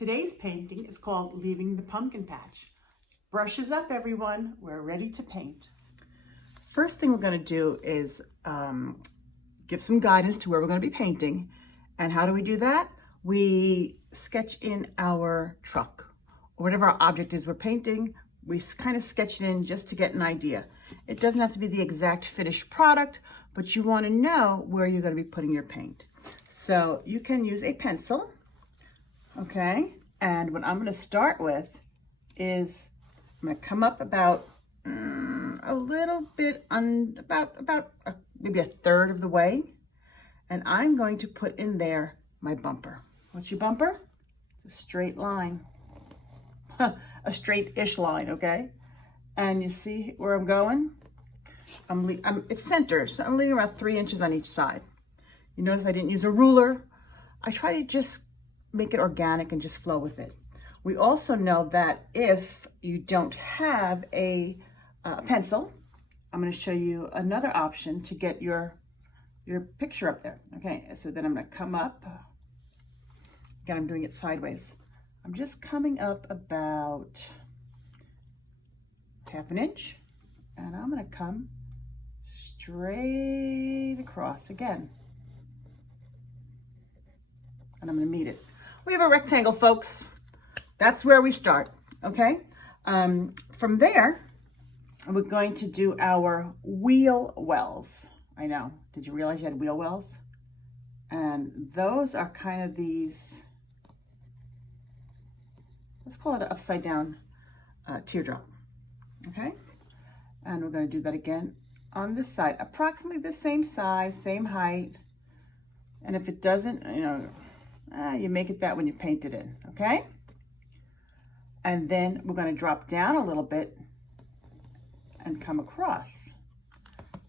Today's painting is called Leaving the Pumpkin Patch. Brushes up, everyone. We're ready to paint. First thing we're going to do is give some guidance to where we're going to be painting. And how do we do that? We sketch in our truck, or whatever our object is we're painting. We kind of sketch it in just to get an idea. It doesn't have to be the exact finished product, but you want to know where you're going to be putting your paint. So you can use a pencil, okay? And what I'm going to start with is I'm going to come up about a little bit, maybe a third of the way. And I'm going to put in there my bumper. What's your bumper? It's a straight line. A straight-ish line, okay? And you see where I'm going? It's center, so I'm leaving about 3 inches on each side. You notice I didn't use a ruler. I try to just make it organic and just flow with it. We also know that if you don't have a pencil, I'm going to show you another option to get your picture up there. Okay, so then I'm going to come up. Again, I'm doing it sideways. I'm just coming up about ½ an inch, and I'm going to come straight across again. And I'm going to meet it. We have a rectangle, folks. That's where we start, okay? From there, we're going to do our wheel wells. I know. Did you realize you had wheel wells? And those are kind of these, let's call it an upside down teardrop, okay? And we're going to do that again on this side, approximately the same size, same height. And if it doesn't, you make it that when you paint it in, okay? And then we're going to drop down a little bit and come across.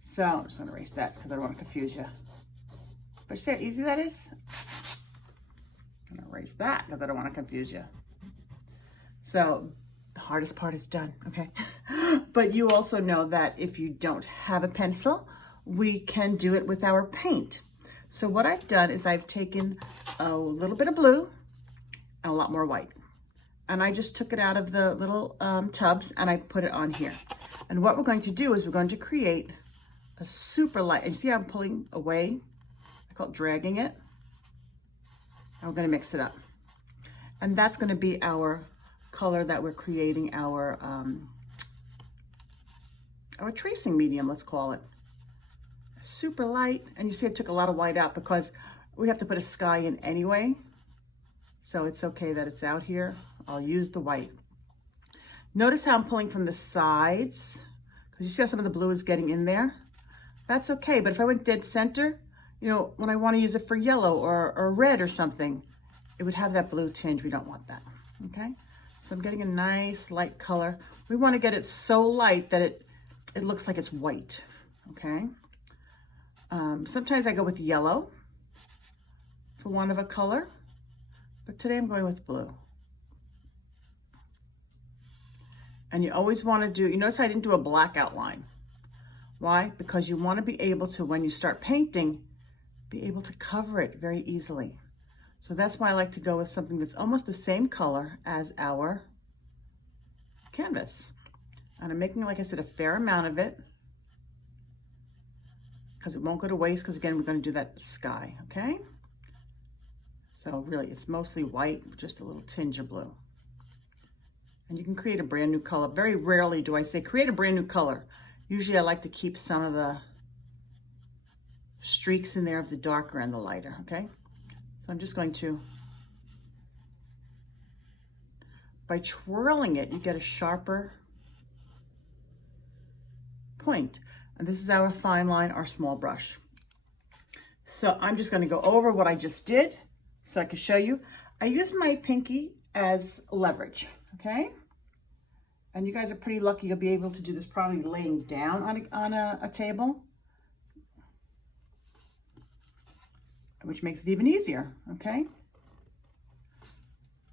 So I'm just going to erase that because I don't want to confuse you. But see how easy that is? I'm going to erase that because I don't want to confuse you. So the hardest part is done, okay? But you also know that if you don't have a pencil, we can do it with our paint. So what I've done is I've taken a little bit of blue and a lot more white. And I just took it out of the little tubs and I put it on here. And what we're going to do is we're going to create a super light. And you see how I'm pulling away? I call it dragging it. And we're going to mix it up. And that's going to be our color that we're creating our tracing medium, let's call it. Super light. And you see I took a lot of white out because we have to put a sky in anyway. So it's okay that it's out here. I'll use the white. Notice how I'm pulling from the sides, because you see how some of the blue is getting in there? That's okay, but if I went dead center, when I want to use it for yellow or red or something, it would have that blue tinge. We don't want that, okay? So I'm getting a nice light color. We want to get it so light that it looks like it's white, okay? Sometimes I go with yellow for one of a color, but today I'm going with blue. And you always want to do, you notice I didn't do a black outline. Why? Because you want to be able to, when you start painting, be able to cover it very easily. So that's why I like to go with something that's almost the same color as our canvas. And I'm making, like I said, a fair amount of it because it won't go to waste, because again, we're going to do that sky, okay? So really, it's mostly white, just a little tinge of blue. And you can create a brand new color. Very rarely do I say create a brand new color. Usually I like to keep some of the streaks in there of the darker and the lighter, okay? So I'm just going to, by twirling it, you get a sharper point. And this is our fine line, our small brush. So I'm just going to go over what I just did so I can show you. I use my pinky as leverage, okay? And you guys are pretty lucky you'll be able to do this probably laying down on a table, which makes it even easier, okay?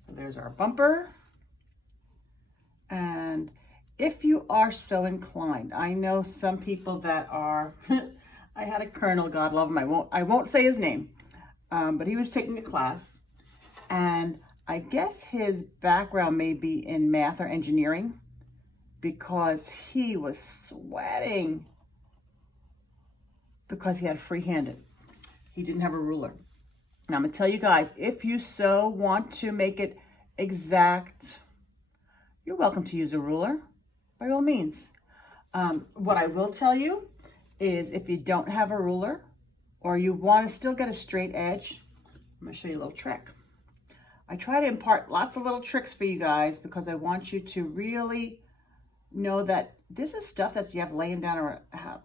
So there's our bumper. And if you are so inclined, I know some people that are, I had a colonel, God love him, I won't say his name, but he was taking a class, and I guess his background may be in math or engineering because he was sweating because he had free-handed. He didn't have a ruler. Now I'm gonna tell you guys, if you so want to make it exact, you're welcome to use a ruler, by all means. What I will tell you is if you don't have a ruler or you want to still get a straight edge, I'm going to show you a little trick. I try to impart lots of little tricks for you guys because I want you to really know that this is stuff that you have laying down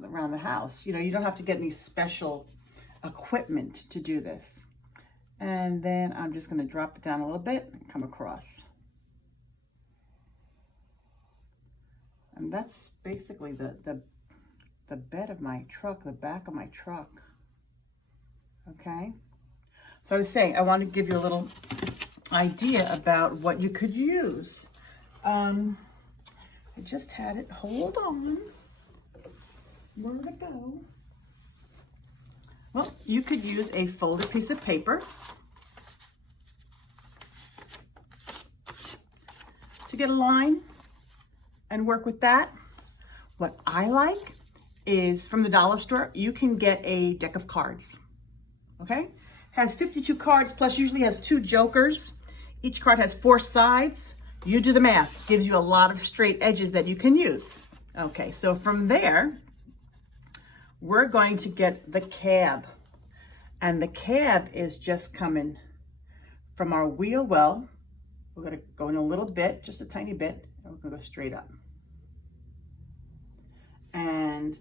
around the house. You know, you don't have to get any special equipment to do this. And then I'm just going to drop it down a little bit and come across. And that's basically the bed of my truck, the back of my truck. Okay. So I was saying, I want to give you a little idea about what you could use. I just had it, hold on. Where'd it go? Well, you could use a folded piece of paper to get a line and work with that. What I like is from the dollar store, you can get a deck of cards, okay? Has 52 cards, plus usually has 2 jokers. Each card has 4 sides. You do the math, gives you a lot of straight edges that you can use. Okay, so from there, we're going to get the cab. And the cab is just coming from our wheel well. We're gonna go in a little bit, just a tiny bit, and we're gonna go straight up. And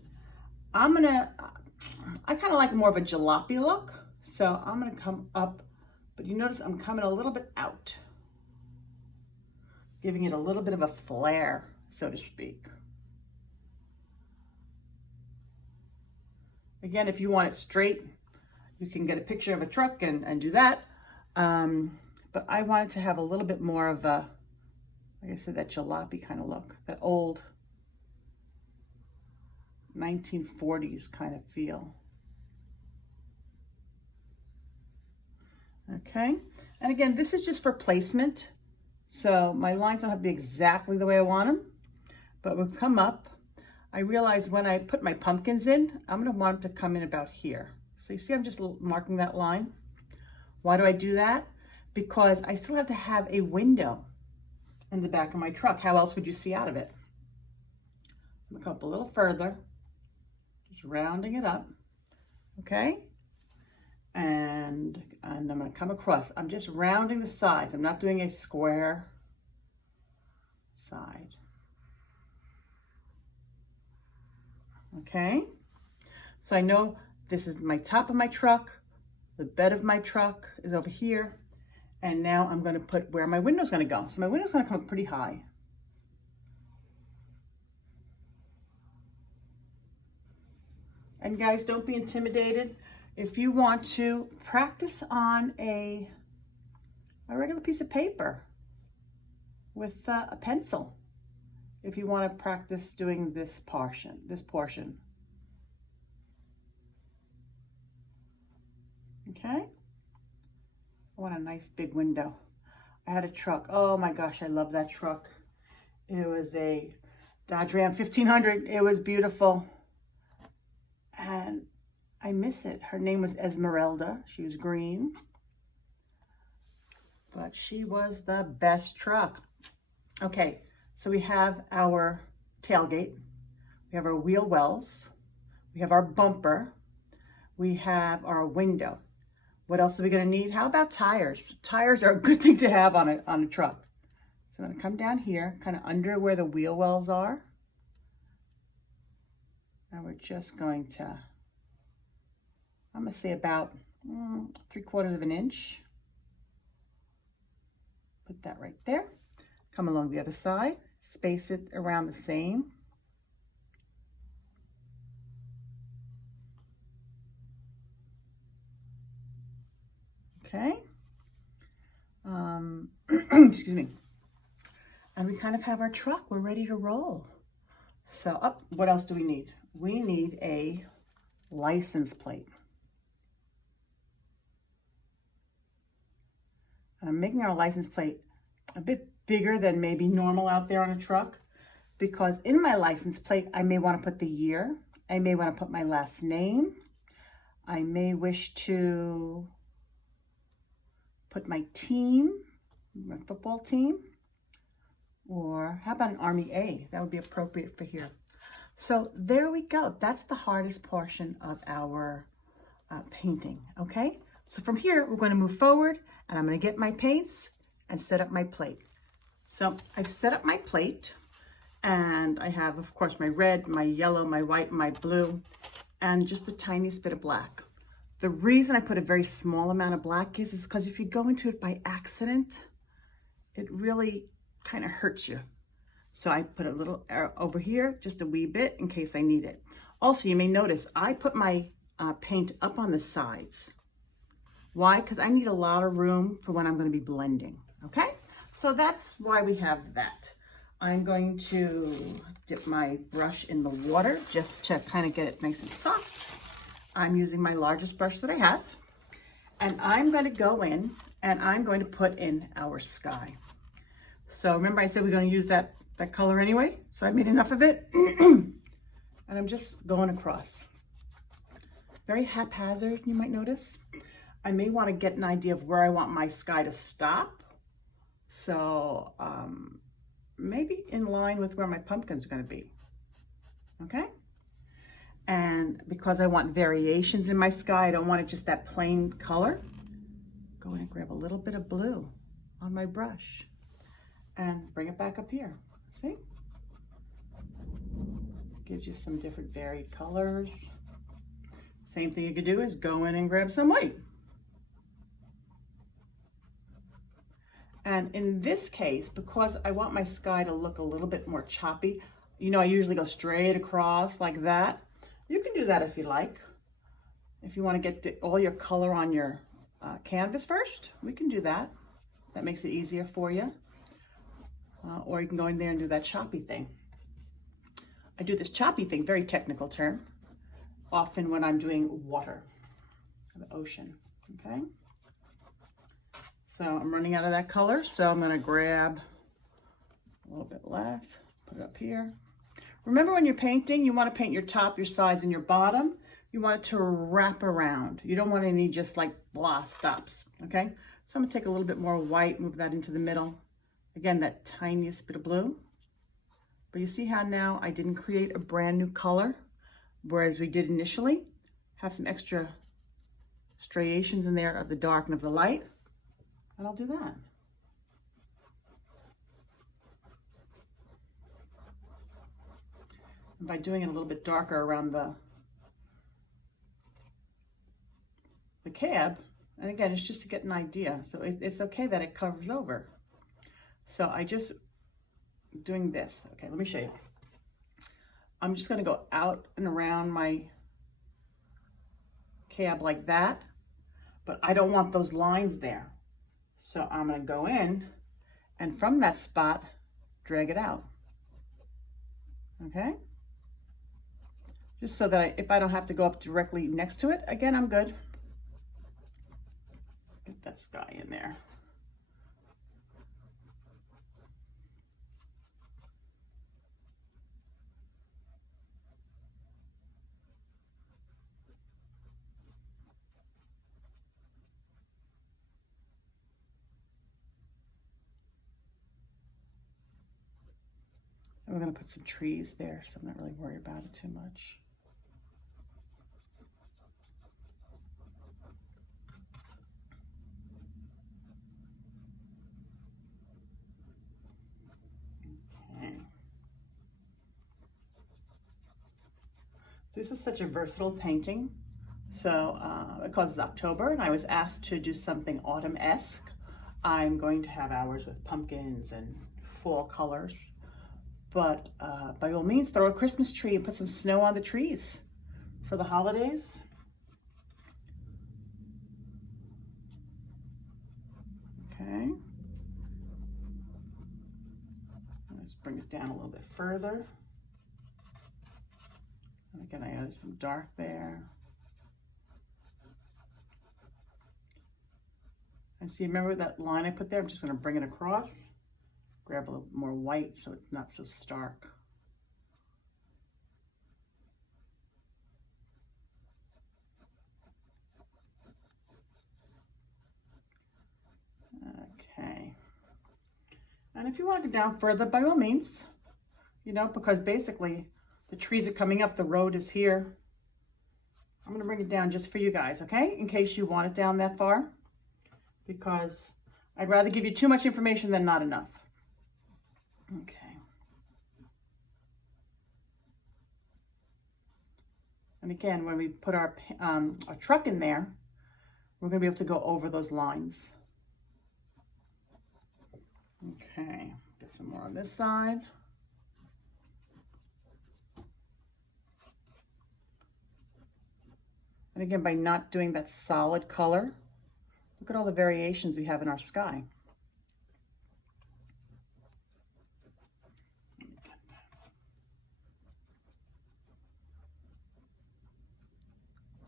I kind of like more of a jalopy look. So I'm gonna come up, but you notice I'm coming a little bit out, giving it a little bit of a flare, so to speak. Again, if you want it straight, you can get a picture of a truck and do that. But I wanted to have a little bit more of a, like I said, that jalopy kind of look, that old 1940s kind of feel. Okay, and again, this is just for placement. So my lines don't have to be exactly the way I want them, but we'll come up. I realize when I put my pumpkins in, I'm gonna want them to come in about here. So you see, I'm just marking that line. Why do I do that? Because I still have to have a window in the back of my truck. How else would you see out of it? I'm gonna come up a little further, just rounding it up, okay? And I'm gonna come across. I'm just rounding the sides. I'm not doing a square side. Okay, so I know this is my top of my truck, the bed of my truck is over here, and now I'm going to put where my window's going to go. So my window's going to come up pretty high. And guys, don't be intimidated. If you want to practice on a regular piece of paper with a pencil, if you want to practice doing this portion. Okay? I want a nice big window. I had a truck. Oh my gosh, I love that truck. It was a Dodge Ram 1500. It was beautiful. And I miss it. Her name was Esmeralda. She was green. But she was the best truck. Okay. So we have our tailgate, we have our wheel wells, we have our bumper, we have our window. What else are we gonna need? How about tires? Tires are a good thing to have on a truck. So I'm gonna come down here, kind of under where the wheel wells are. And we're just going to, I'm gonna say about 3/4 of an inch. Put that right there. Come along the other side, space it around the same. Okay. Excuse me. And we kind of have our truck. We're ready to roll. So, what else do we need? We need a license plate. And I'm making our license plate a bit bigger than maybe normal out there on a truck, because in my license plate, I may want to put the year. I may want to put my last name. I may wish to put my team, my football team, or how about an Army A? That would be appropriate for here. So there we go. That's the hardest portion of our painting, okay? So from here, we're going to move forward, and I'm going to get my paints and set up my plate. So I've set up my plate, and I have, of course, my red, my yellow, my white, my blue, and just the tiniest bit of black. The reason I put a very small amount of black is because if you go into it by accident, it really kind of hurts you. So I put a little over here, just a wee bit in case I need it. Also, you may notice I put my paint up on the sides. Why? Because I need a lot of room for when I'm going to be blending, okay? So that's why we have that. I'm going to dip my brush in the water just to kind of get it nice and soft. I'm using my largest brush that I have. And I'm going to go in and I'm going to put in our sky. So remember I said we're going to use that color anyway? So I made enough of it. And I'm just going across. Very haphazard, you might notice. I may want to get an idea of where I want my sky to stop. So maybe in line with where my pumpkins are going to be. Okay? And because I want variations in my sky, I don't want it just that plain color. Go in and grab a little bit of blue on my brush and bring it back up here. See? Gives you some different varied colors. Same thing you could do is go in and grab some white. And in this case, because I want my sky to look a little bit more choppy, you know, I usually go straight across like that. You can do that if you like. If you want to get all your color on your canvas first, we can do that. That makes it easier for you. Or you can go in there and do that choppy thing. I do this choppy thing, very technical term, often when I'm doing water, the ocean, okay? So I'm running out of that color, so I'm gonna grab a little bit left, put it up here. Remember when you're painting, you wanna paint your top, your sides, and your bottom. You want it to wrap around. You don't want any just like blah stops, okay? So I'm gonna take a little bit more white, move that into the middle. Again, that tiniest bit of blue. But you see how now I didn't create a brand new color, whereas we did initially. Have some extra striations in there of the dark and of the light. And I'll do that. And by doing it a little bit darker around the cab, and again, it's just to get an idea. So it's okay that it covers over. So I just doing this. Okay, let me show you. I'm just gonna go out and around my cab like that, but I don't want those lines there. So I'm gonna go in and from that spot, drag it out. Okay? Just so that if I don't have to go up directly next to it, again, I'm good. Get that sky in there. And we're gonna put some trees there, so I'm not really worried about it too much. Okay. This is such a versatile painting. So because it's October and I was asked to do something autumn-esque, I'm going to have hours with pumpkins and fall colors. But by all means, throw a Christmas tree and put some snow on the trees for the holidays. Okay. Let's bring it down a little bit further. And again, I added some dark there. And see, remember that line I put there? I'm just going to bring it across, grab a little more white so it's not so stark. Okay. And if you want to go down further, by all means, you know, because basically the trees are coming up, the road is here. I'm going to bring it down just for you guys, okay? In case you want it down that far, because I'd rather give you too much information than not enough. Okay. And again, when we put our truck in there, we're going to be able to go over those lines. Okay, get some more on this side. And again, by not doing that solid color, look at all the variations we have in our sky.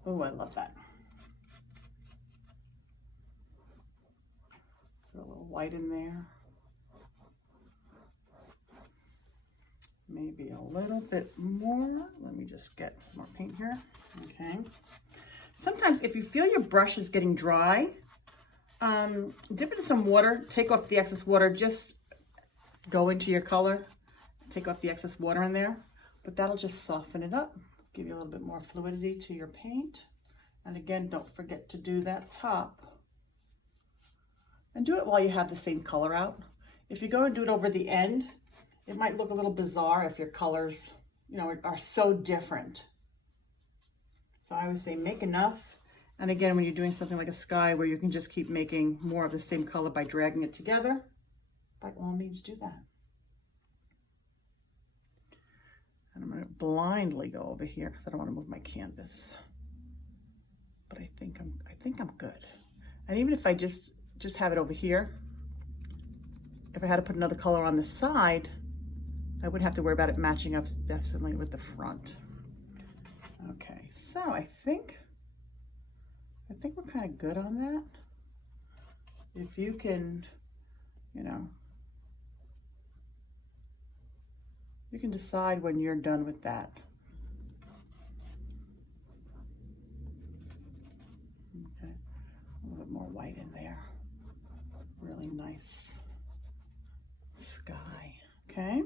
Oh, I love that. Put a little white in there. Maybe a little bit more. Let me just get some more paint here. Okay. Sometimes if you feel your brush is getting dry, dip it in some water, take off the excess water, just go into your color, take off the excess water in there, but that'll just soften it up, give you a little bit more fluidity to your paint. And again, don't forget to do that top. And do it while you have the same color out. If you go and do it over the end, it might look a little bizarre if your colors, you know, are so different. So I would say make enough. And again, when you're doing something like a sky where you can just keep making more of the same color by dragging it together, by all means do that. And I'm going to blindly go over here because I don't want to move my canvas. But I think I'm good. And even if I just have it over here, if I had to put another color on the side, I wouldn't have to worry about it matching up definitely with the front. Okay, so I think we're kind of good on that. If you can, you know, you can decide when you're done with that. Okay, a little bit more white in there. Really nice sky, okay?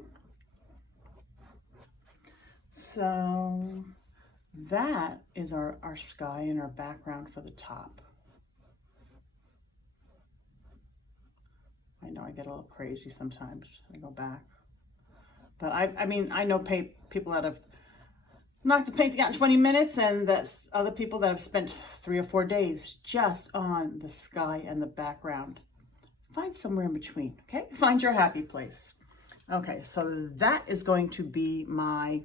So that is our sky and our background for the top. I know I get a little crazy sometimes. I go back. But I mean, I know people that have knocked the painting out in 20 minutes, and that's other people that have spent 3 or 4 days just on the sky and the background. Find somewhere in between, okay? Find your happy place. Okay, so that is going to be my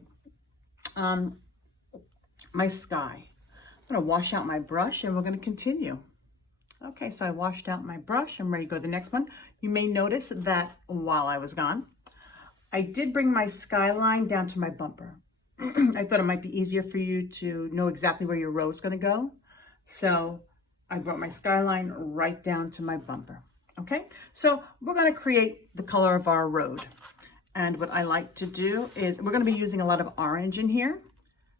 my sky. I'm gonna wash out my brush and we're gonna continue. Okay, so I washed out my brush. I'm ready to go to the next one. You may notice that while I was gone, I did bring my skyline down to my bumper. I thought it might be easier for you to know exactly where your road's gonna go. So I brought my skyline right down to my bumper. Okay, so we're gonna create the color of our road. And what I like to do is, we're gonna be using a lot of orange in here.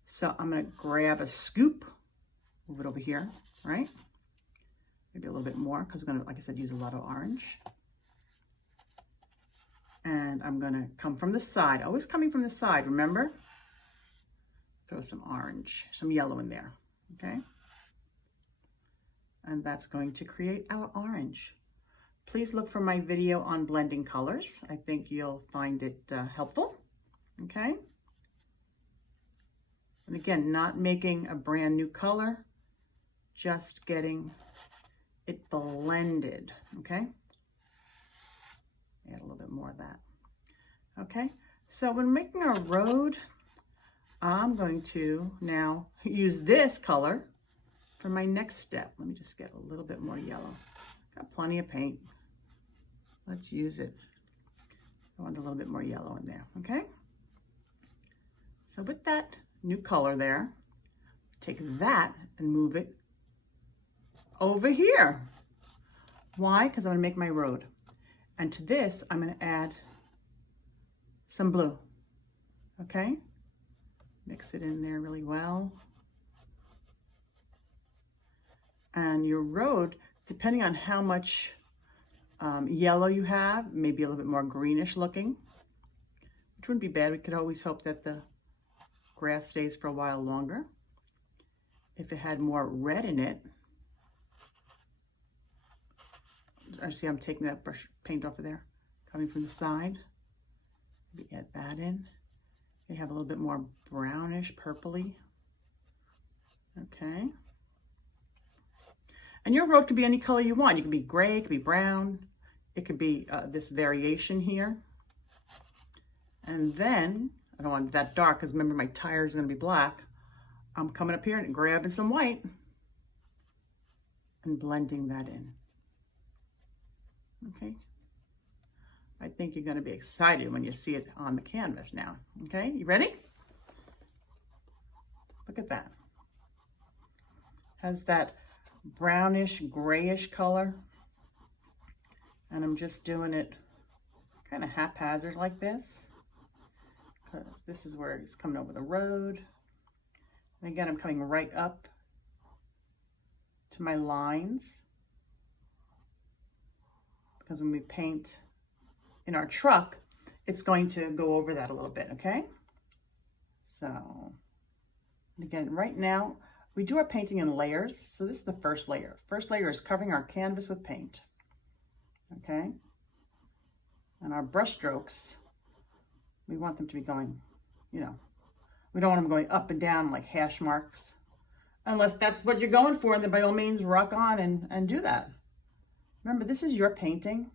So I'm gonna grab a scoop, move it over here, right? Maybe a little bit more, because we're gonna, like I said, use a lot of orange. And I'm gonna come from the side, always coming from the side, remember? Throw some orange, some yellow in there, okay? And that's going to create our orange. Please look for my video on blending colors. I think you'll find it helpful, okay? And again, not making a brand new color, just getting it blended, okay? Add a little bit more of that. Okay, so when making our road, I'm going to now use this color for my next step. Let me just get a little bit more yellow. Got plenty of paint. Let's use it. I want a little bit more yellow in there, okay? So with that new color there, take that and move it over here. Why? Because I'm going to make my road. And to this, I'm going to add some blue. Okay? Mix it in there really well. And your road, depending on how much yellow you have, maybe a little bit more greenish looking, which wouldn't be bad. We could always hope that the grass stays for a while longer. If it had more red in it, actually I'm taking that brush paint off of there, coming from the side. Maybe add that in. They have a little bit more brownish, purpley. Okay. And your road could be any color you want. You could be gray, it could be brown. It could be this variation here. And then, I don't want it that dark because remember my tires are going to be black. I'm coming up here and grabbing some white and blending that in. Okay. I think you're going to be excited when you see it on the canvas now. Okay, you ready? Look at that. Has that brownish, grayish color. And I'm just doing it kind of haphazard like this, because this is where he's coming over the road. And again, I'm coming right up to my lines, because when we paint in our truck, it's going to go over that a little bit, okay? So, again, right now, we do our painting in layers. So this is the first layer. First layer is covering our canvas with paint, okay? And our brush strokes, we want them to be going, you know, we don't want them going up and down like hash marks, unless that's what you're going for, and then by all means, rock on and do that. Remember, this is your painting,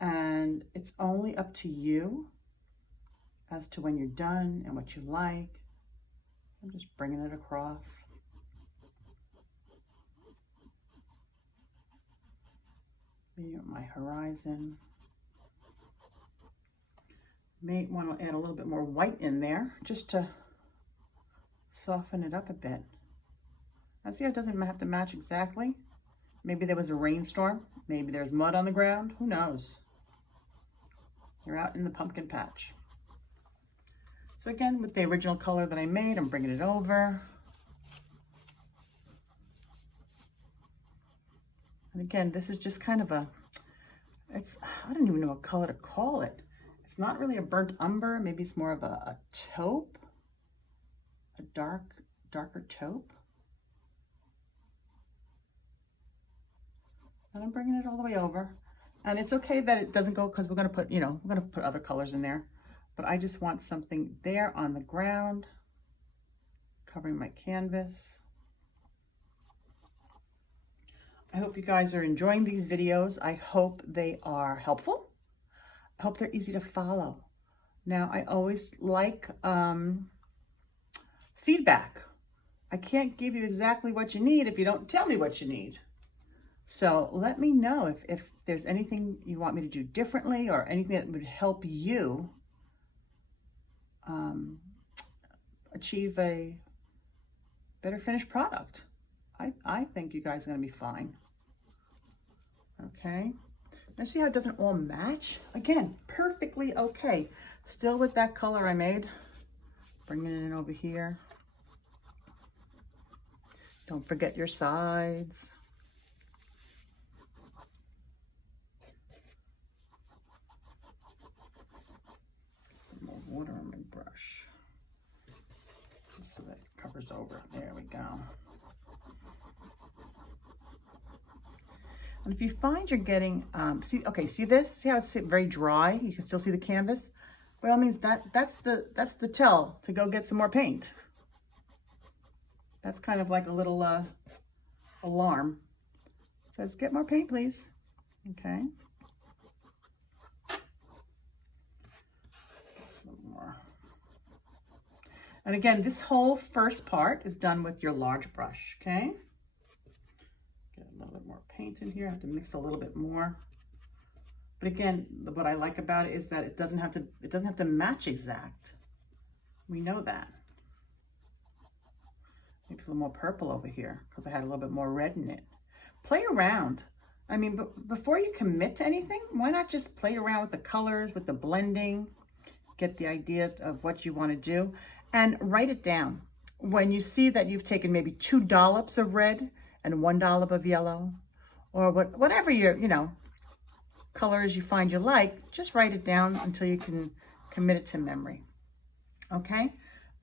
and it's only up to you as to when you're done and what you like. I'm just bringing it across. Maybe my horizon. May want to add a little bit more white in there just to soften it up a bit. Now see how it doesn't have to match exactly? Maybe there was a rainstorm. Maybe there's mud on the ground. Who knows? You're out in the pumpkin patch. So again, with the original color that I made, I'm bringing it over. And again, this is just kind of a, I don't even know what color to call it. It's not really a burnt umber. Maybe it's more of a taupe, a darker taupe. And I'm bringing it all the way over. And it's okay that it doesn't go, because we're going to put, you know, we're going to put other colors in there. But I just want something there on the ground, covering my canvas. I hope you guys are enjoying these videos. I hope they are helpful. I hope they're easy to follow. Now, I always like feedback. I can't give you exactly what you need if you don't tell me what you need. So let me know if there's anything you want me to do differently, or anything that would help you achieve a better finished product. I think you guys are going to be fine. Okay. Now see how it doesn't all match? Again, perfectly okay. Still with that color I made. Bringing it in over here. Don't forget your sides. Some more water on my brush, just so that it covers over. There we go. And if you find you're getting, see this? See how it's very dry? You can still see the canvas. By all means, that's the tell to go get some more paint. That's kind of like a little alarm. It says, get more paint, please. Okay. Some more. And again, this whole first part is done with your large brush, okay? Get a little bit more paint in here. I have to mix a little bit more. But again, what I like about it is that it doesn't have to match exact. We know that. Maybe a little more purple over here because I had a little bit more red in it. Play around. I mean, before you commit to anything, why not just play around with the colors, with the blending, get the idea of what you want to do, and write it down. When you see that you've taken maybe 2 dollops of red and 1 dollop of yellow, or whatever your, colors you find you like, just write it down until you can commit it to memory. Okay,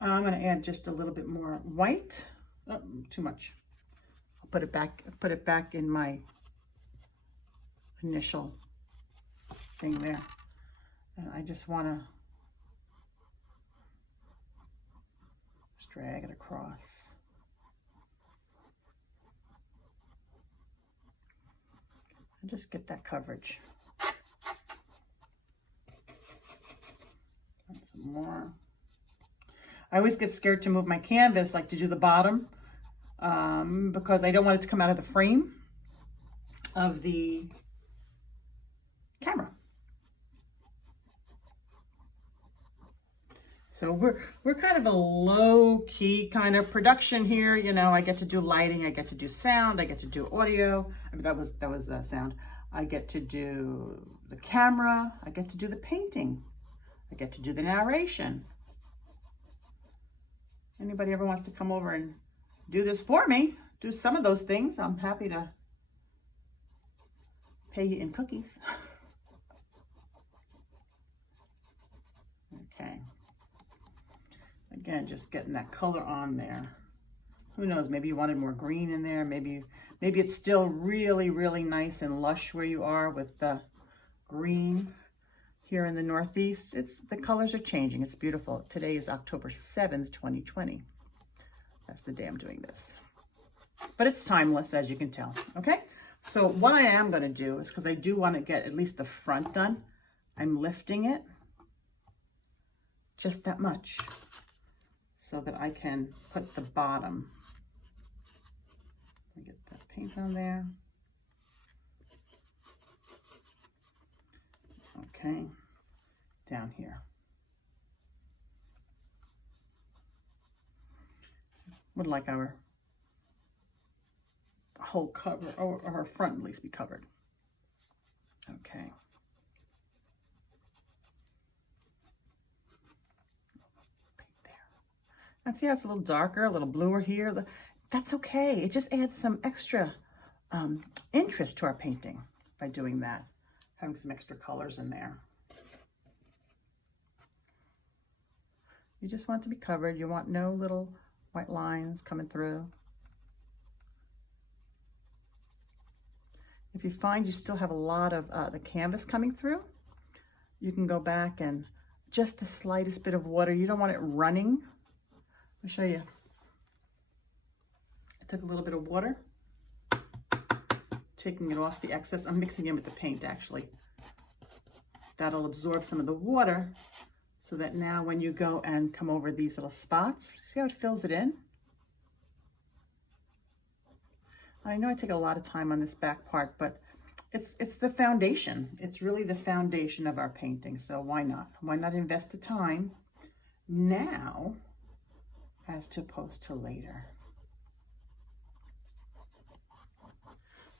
I'm going to add just a little bit more white. Oh, too much. I'll put it back in my initial thing there. And I just want to just drag it across. And just get that coverage. And some more. I always get scared to move my canvas, like to do the bottom, because I don't want it to come out of the frame of the camera. So we're kind of a low-key kind of production here. I get to do lighting, I get to do sound, I get to do audio. I mean, that was sound. I get to do the camera, I get to do the painting, I get to do the narration. Anybody ever wants to come over and do this for me, do some of those things, I'm happy to pay you in cookies. Okay. Again, just getting that color on there. Who knows, maybe you wanted more green in there. Maybe it's still really, really nice and lush where you are with the green here in the Northeast. The colors are changing. It's beautiful. Today is October 7th, 2020. That's the day I'm doing this. But it's timeless, as you can tell, okay? So what I am gonna do is, because I do want to get at least the front done, I'm lifting it just that much so that I can put the bottom. Get that paint on there. Okay, down here. Would like our whole cover, or our front at least, be covered. Okay. And see how it's a little darker, a little bluer here? That's okay. It just adds some extra interest to our painting by doing that, having some extra colors in there. You just want it to be covered. You want no little white lines coming through. If you find you still have a lot of the canvas coming through, you can go back and just the slightest bit of water. You don't want it running. I'll show you. I took a little bit of water, taking it off the excess. I'm mixing it with the paint, actually. That'll absorb some of the water so that now when you go and come over these little spots, see how it fills it in? I know I take a lot of time on this back part, but it's the foundation. It's really the foundation of our painting, so why not? Why not invest the time now as opposed to later?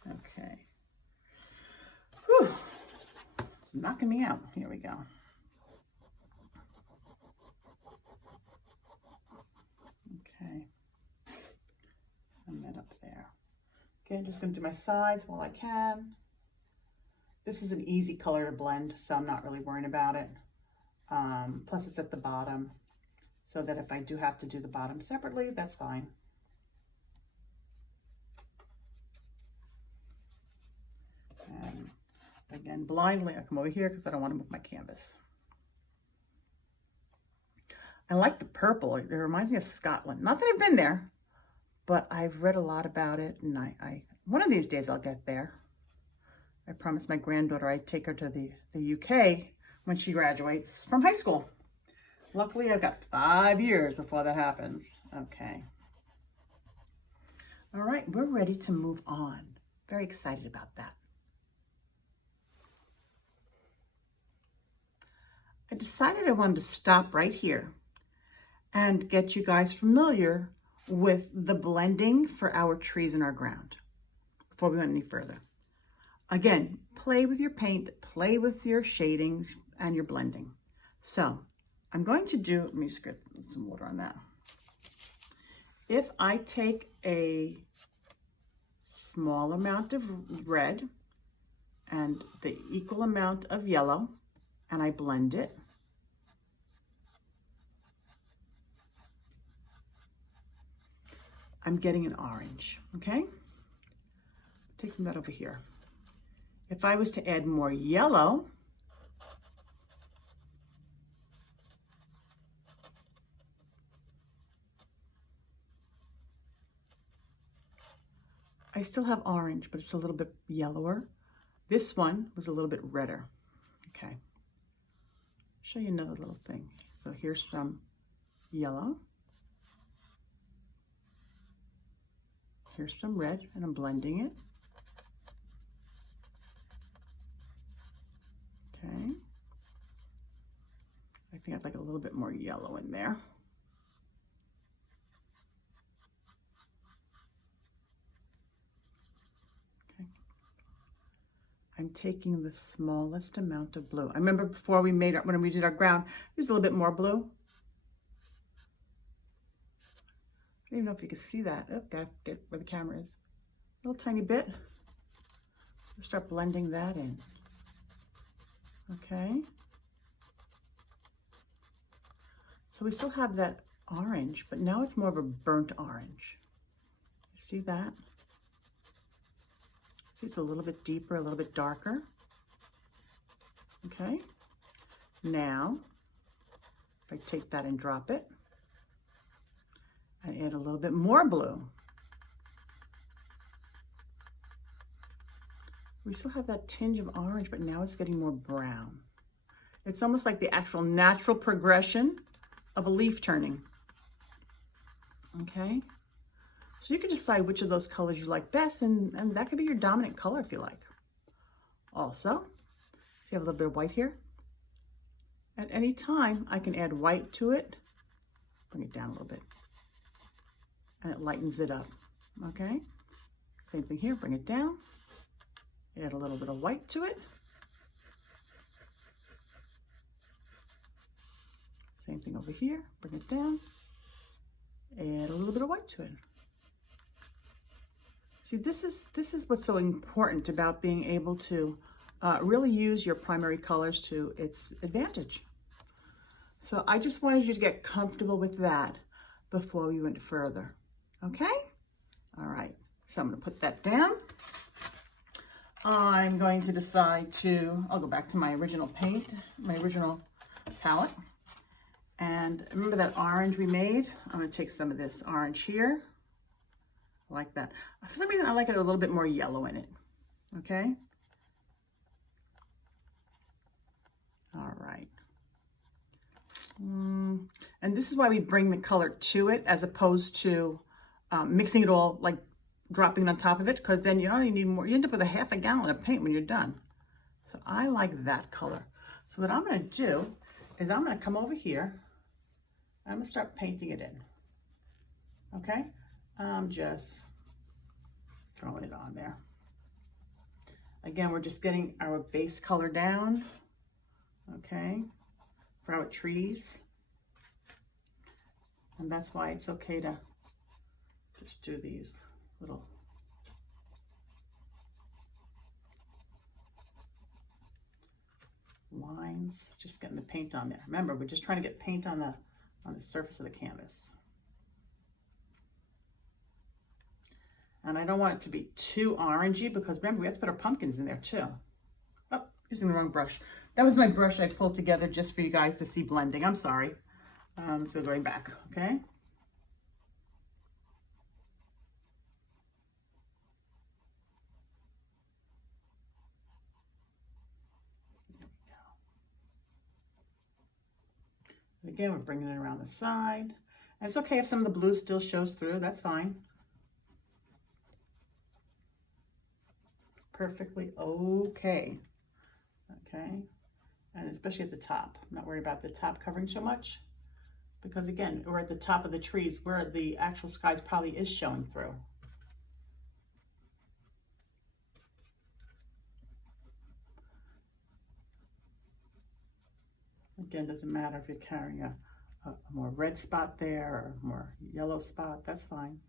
Okay. Whew. It's knocking me out. Here we go. Okay. And that up there. Okay, I'm just going to do my sides while I can. This is an easy color to blend, so I'm not really worrying about it. Plus it's at the bottom, so that if I do have to do the bottom separately, that's fine. And again, blindly, I come over here because I don't want to move my canvas. I like the purple. It reminds me of Scotland. Not that I've been there, but I've read a lot about it, and I one of these days I'll get there. I promised my granddaughter I'd take her to the UK when she graduates from high school. Luckily, I've got 5 years before that happens. Okay. All right, we're ready to move on. Very excited about that. I decided I wanted to stop right here and get you guys familiar with the blending for our trees in our ground before we went any further. Again, play with your paint, play with your shading and your blending. So I'm going to do, let me just get some water on that. If I take a small amount of red and the equal amount of yellow and I blend it, I'm getting an orange, okay? Take some of that over here. If I was to add more yellow, I still have orange, but it's a little bit yellower. This one was a little bit redder. Okay. Show you another little thing. So here's some yellow. Here's some red, and I'm blending it. Okay. I think I'd like a little bit more yellow in there. I'm taking the smallest amount of blue. I remember before we made it, when we did our ground, there's a little bit more blue. I don't even know if you can see that. Oh, gotta get where the camera is. A little tiny bit. Start blending that in. Okay. So we still have that orange, but now it's more of a burnt orange. See that? See, it's a little bit deeper, a little bit darker. Okay. Now, if I take that and drop it, I add a little bit more blue. We still have that tinge of orange, but now it's getting more brown. It's almost like the actual natural progression of a leaf turning. Okay. So you can decide which of those colors you like best, and that could be your dominant color if you like. Also, see I have a little bit of white here? At any time, I can add white to it, bring it down a little bit, and it lightens it up, okay? Same thing here, bring it down, add a little bit of white to it. Same thing over here, bring it down, add a little bit of white to it. See, this is what's so important about being able to really use your primary colors to its advantage. So I just wanted you to get comfortable with that before we went further. Okay? All right. So I'm going to put that down. I'm going to decide to, I'll go back to my original paint, my original palette. And remember that orange we made? I'm going to take some of this orange here. Like that. For some reason, I like it a little bit more yellow in it. Okay? All right. And this is why we bring the color to it as opposed to mixing it all, like dropping it on top of it, because then you need more. You end up with a half a gallon of paint when you're done. So I like that color. So what I'm going to do is I'm going to come over here. I'm going to start painting it in. Okay? I'm just throwing it on there. Again, we're just getting our base color down, okay, for our trees. And that's why it's okay to just do these little lines, just getting the paint on there. Remember, we're just trying to get paint on the surface of the canvas. And I don't want it to be too orangey because remember, we have to put our pumpkins in there too. Oh, using the wrong brush. That was my brush I pulled together just for you guys to see blending. I'm sorry. So going back, okay? And again, we're bringing it around the side. And it's okay if some of the blue still shows through, that's fine. Perfectly okay. Okay, and especially at the top. I'm not worried about the top covering so much because again, we're at the top of the trees where the actual skies probably is showing through. Again, doesn't matter if you're carrying a more red spot there or more yellow spot, that's fine.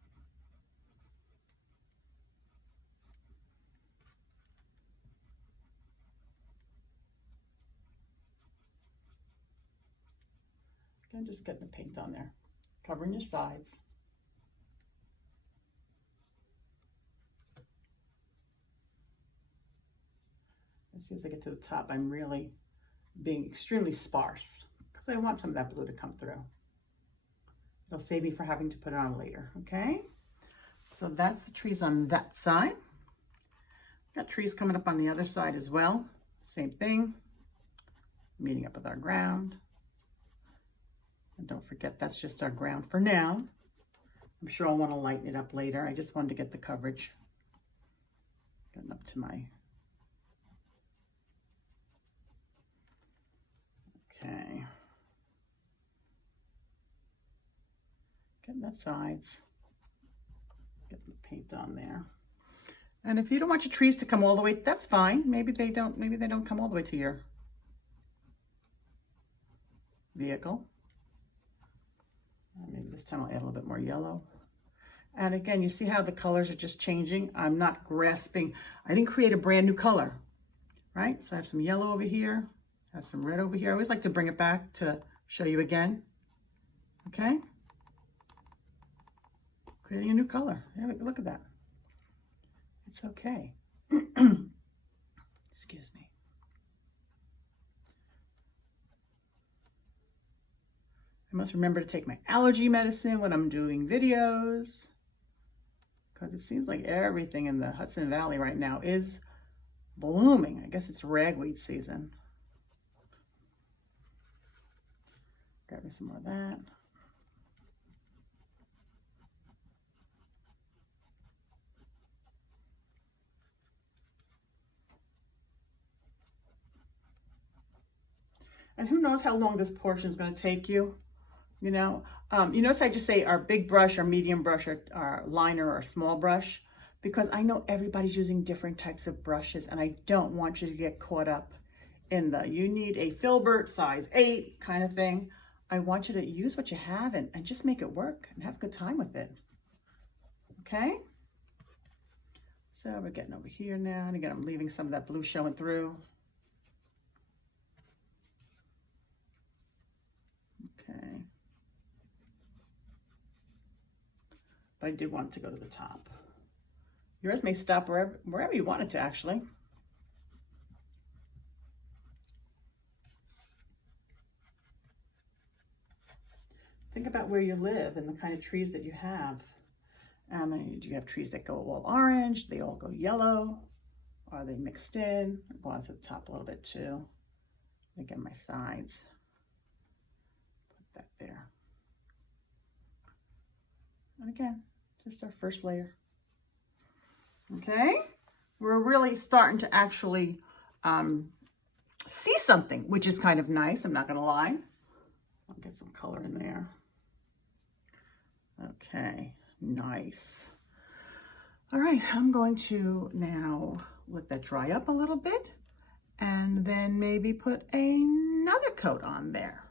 Again, just getting the paint on there, covering your sides. As soon as I get to the top, I'm really being extremely sparse because I want some of that blue to come through. It'll save me for having to put it on later, okay? So that's the trees on that side. Got trees coming up on the other side as well. Same thing, meeting up with our ground. And don't forget, that's just our ground for now. I'm sure I'll want to lighten it up later. I just wanted to get the coverage. Getting up to my... Okay. Getting the sides. Getting the paint on there. And if you don't want your trees to come all the way, that's fine. Maybe they don't come all the way to your vehicle. Maybe this time I'll add a little bit more yellow. And again, you see how the colors are just changing? I'm not grasping. I didn't create a brand new color, right? So I have some yellow over here, I have some red over here. I always like to bring it back to show you again. Okay? Creating a new color. Yeah, look at that. It's okay. Excuse me. I must remember to take my allergy medicine when I'm doing videos, because it seems like everything in the Hudson Valley right now is blooming. I guess it's ragweed season. Grab me some more of that. And who knows how long this portion is going to take you. You know, you notice I just say our big brush, our medium brush, our liner, or small brush, because I know everybody's using different types of brushes, and I don't want you to get caught up in the, you need a filbert size 8 kind of thing. I want you to use what you have and just make it work and have a good time with it. Okay? So we're getting over here now, and again, I'm leaving some of that blue showing through. Okay. But I did want it to go to the top. Yours may stop wherever you want it to, actually. Think about where you live and the kind of trees that you have. Do you have trees that go all orange? They all go yellow? Are they mixed in? I'm going to the top a little bit too. Again, my sides. Put that there. And again, just our first layer. Okay, we're really starting to actually see something, which is kind of nice. I'm not going to lie. I'll get some color in there. Okay, nice. All right, I'm going to now let that dry up a little bit and then maybe put another coat on there.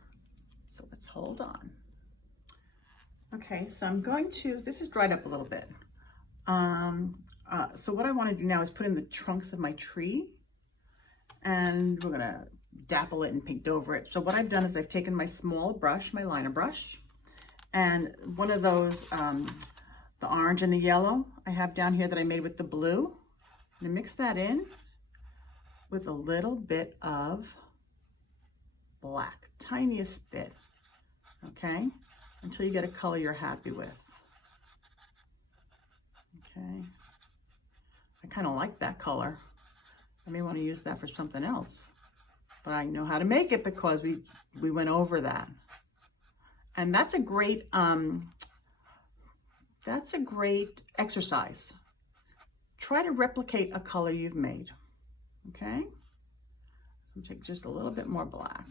So let's hold on. Okay, so I'm going to, this is dried up a little bit. So what I want to do now is put in the trunks of my tree, and we're going to dapple it and paint over it. So what I've done is I've taken my small brush, my liner brush, and one of those, the orange and the yellow I have down here that I made with the blue, and mix that in with a little bit of black, tiniest bit, okay, until you get a color you're happy with. Okay, I kind of like that color. I may want to use that for something else, but I know how to make it because we went over that. And that's a great exercise. Try to replicate a color you've made. Okay, I'll take just a little bit more black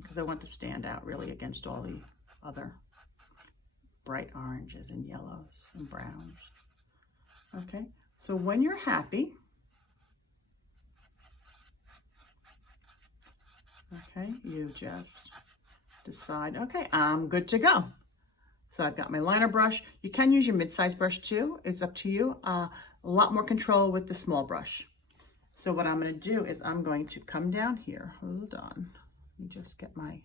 because I want to stand out really against all the other bright oranges and yellows and browns. Okay, so when you're happy, go Okay, you just decide, okay, I'm good to go. So I've got my liner brush. You can use your mid-size brush too. It's up to you. A lot more control with the small brush. So what I'm going to do is I'm going to come down here. Hold on. Let me just get my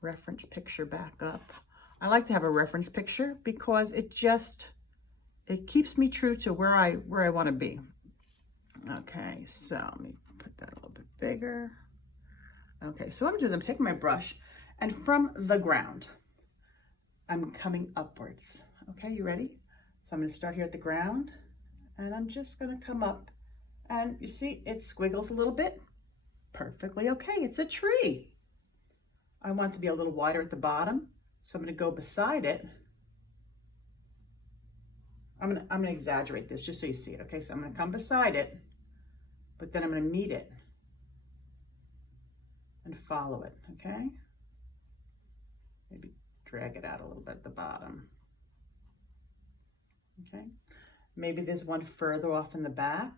reference picture back up. I like to have a reference picture because it keeps me true to where I want to be. Okay, so let me put that a little bit bigger. Okay, so what I'm doing is I'm taking my brush and from the ground, I'm coming upwards. Okay, you ready? So I'm going to start here at the ground and I'm just going to come up and you see it squiggles a little bit. Perfectly okay, it's a tree. I want it to be a little wider at the bottom, so I'm going to go beside it. I'm going to exaggerate this just so you see it, okay? So I'm going to come beside it, but then I'm going to meet it and follow it, okay? Maybe drag it out a little bit at the bottom, okay? Maybe there's one further off in the back,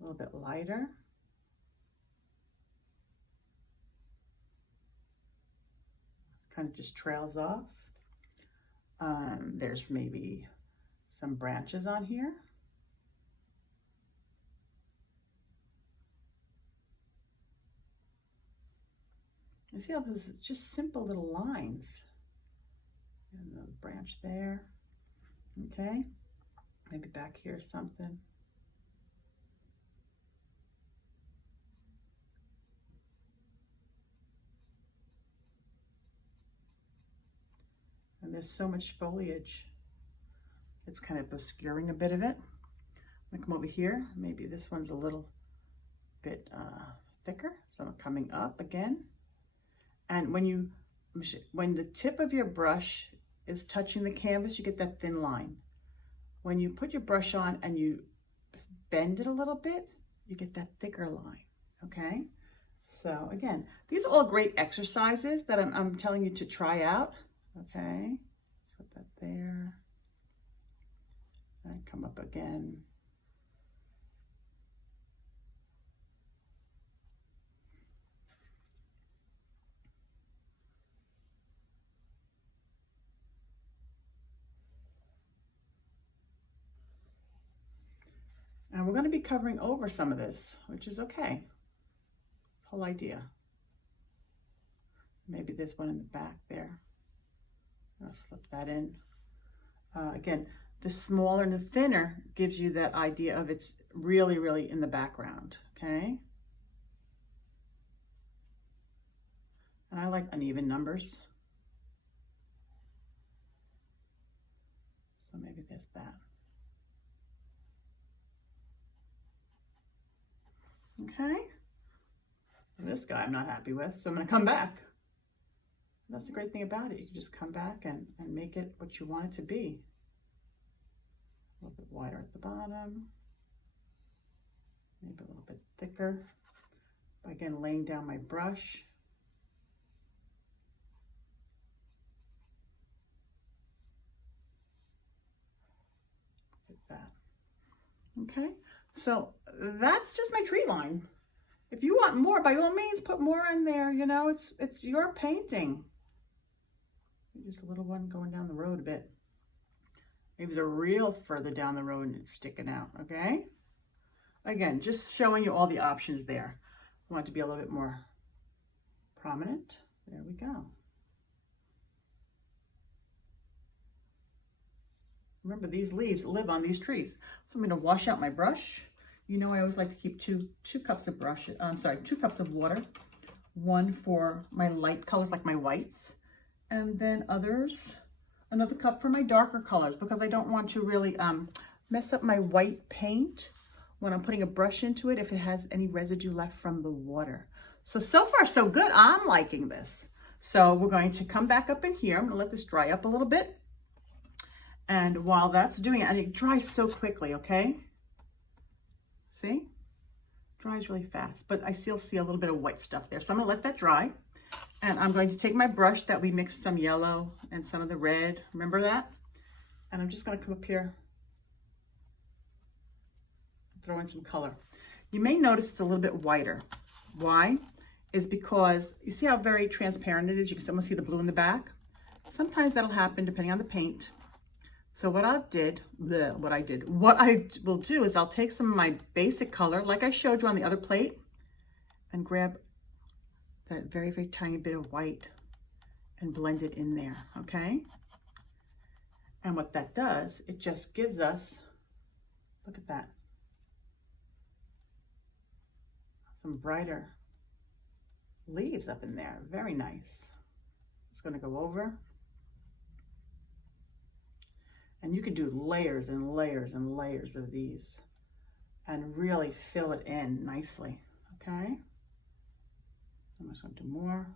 a little bit lighter. Kind of just trails off. There's maybe some branches on here. You see how this is just simple little lines. And the branch there. Okay. Maybe back here something. And there's so much foliage. It's kind of obscuring a bit of it. I'm gonna come over here. Maybe this one's a little bit thicker. So I'm coming up again. And when the tip of your brush is touching the canvas, you get that thin line. When you put your brush on and you bend it a little bit, you get that thicker line, okay? So again, these are all great exercises that I'm telling you to try out. Okay, put that there, and come up again. And we're going to be covering over some of this, which is okay. Whole idea. Maybe there's one in the back there. I'll slip that in. Again, the smaller and the thinner gives you that idea of it's really, really in the background, okay? And I like uneven numbers. So maybe there's that. Okay. This guy I'm not happy with, so I'm going to come back. That's the great thing about it. You can just come back and make it what you want it to be. A little bit wider at the bottom. Maybe a little bit thicker. Again, laying down my brush. Like that. Okay, so that's just my tree line. If you want more, by all means, put more in there. You know, it's your painting. Just a little one going down the road a bit. Maybe the real further down the road and it's sticking out, okay? Again, just showing you all the options there. I want it to be a little bit more prominent. There we go. Remember, these leaves live on these trees. So I'm going to wash out my brush. You know, I always like to keep two cups of brush. 2 cups of water. One for my light colors, like my whites, and then another cup for my darker colors, because I don't want to really mess up my white paint when I'm putting a brush into it if it has any residue left from the water. So far so good. I'm liking this. So we're going to come back up in here. I'm going to let this dry up a little bit. And while that's doing it, and it dries so quickly, okay? See? Dries really fast, but I still see a little bit of white stuff there. So I'm gonna let that dry. And I'm going to take my brush that we mixed some yellow and some of the red. Remember that? And I'm just gonna come up here, throw in some color. You may notice it's a little bit whiter. Why? is because you see how very transparent it is? You can almost see the blue in the back. Sometimes that'll happen depending on the paint. So what I will do is I'll take some of my basic color, like I showed you on the other plate, and grab that very, very tiny bit of white and blend it in there, okay? And what that does, it just gives us, look at that, some brighter leaves up in there. Very nice. It's going to go over. And you can do layers and layers and layers of these and really fill it in nicely, okay? I'm just going to do more.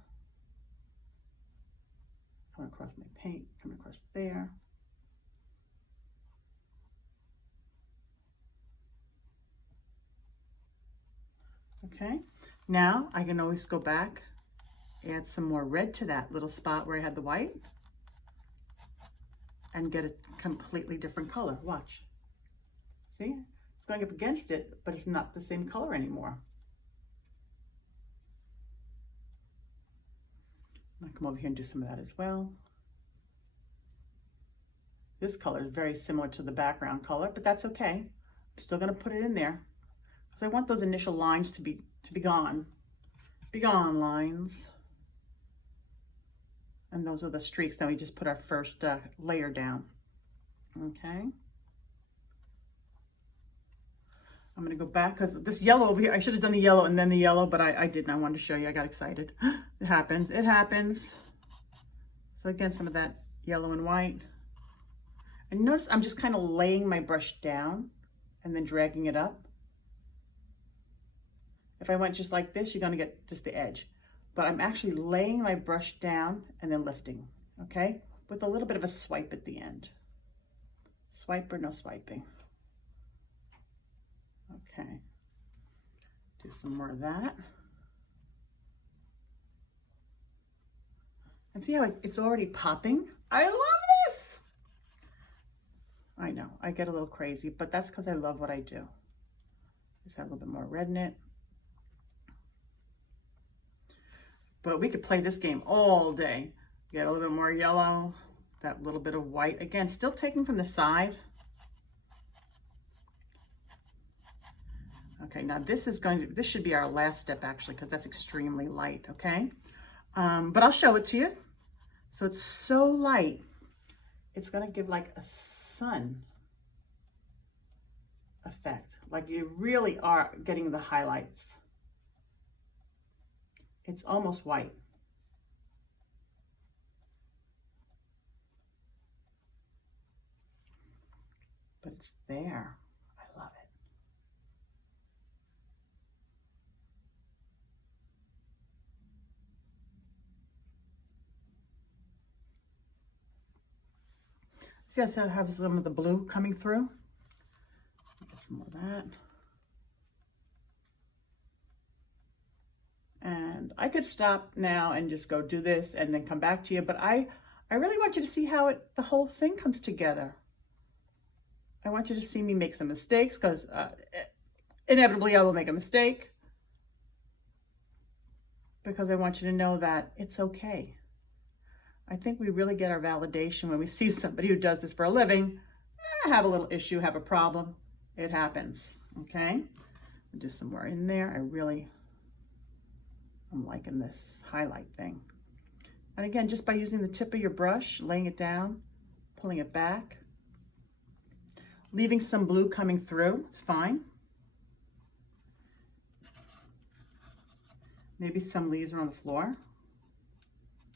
Coming across my paint, coming across there. Okay, now I can always go back, add some more red to that little spot where I had the white, and get a completely different color. Watch. See? It's going up against it, but it's not the same color anymore. I'm gonna come over here and do some of that as well. This color is very similar to the background color, but that's okay. I'm still gonna put it in there because I want those initial lines to be gone. Be gone, lines. And those are the streaks. Then we just put our first layer down. Okay. I'm gonna go back because this yellow over here, I should have done the yellow and then the yellow, but I didn't. I wanted to show you. I got excited. It happens. It happens. So again, some of that yellow and white. And notice I'm just kind of laying my brush down and then dragging it up. If I went just like this, you're gonna get just the edge. But I'm actually laying my brush down and then lifting, okay? With a little bit of a swipe at the end. Swipe or no swiping. Okay, do some more of that. And see how it's already popping? I love this. I know, I get a little crazy, but that's because I love what I do. Just have a little bit more red in it. But we could play this game all day. Get a little bit more yellow, that little bit of white. Again, still taking from the side. Okay, now this should be our last step actually, because that's extremely light, okay? But I'll show it to you. So it's so light, it's gonna give like a sun effect. Like you really are getting the highlights. It's almost white. But it's there. I love it. See how I have some of the blue coming through? Get some more of that. And I could stop now and just go do this and then come back to you, but I really want you to see how the whole thing comes together. I want you to see me make some mistakes because inevitably I will make a mistake, because I want you to know that it's okay. I think we really get our validation when we see somebody who does this for a living, have a little issue, have a problem. It happens, okay? Do some more in there. I'm liking this highlight thing. And again, just by using the tip of your brush, laying it down, pulling it back, leaving some blue coming through, it's fine. Maybe some leaves are on the floor.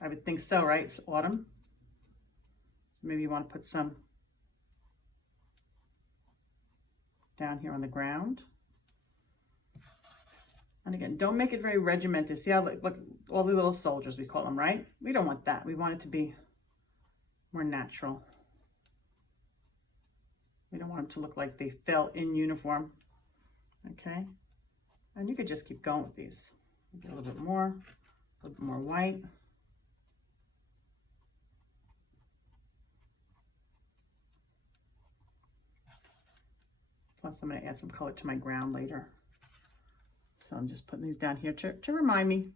I would think so, right? It's autumn. Maybe you want to put some down here on the ground. And again, don't make it very regimented. See how, look, all the little soldiers, we call them, right? We don't want that. We want it to be more natural. We don't want them to look like they fell in uniform, okay? And you could just keep going with these. Get a little bit more white. Plus, I'm going to add some color to my ground later. So I'm just putting these down here to remind me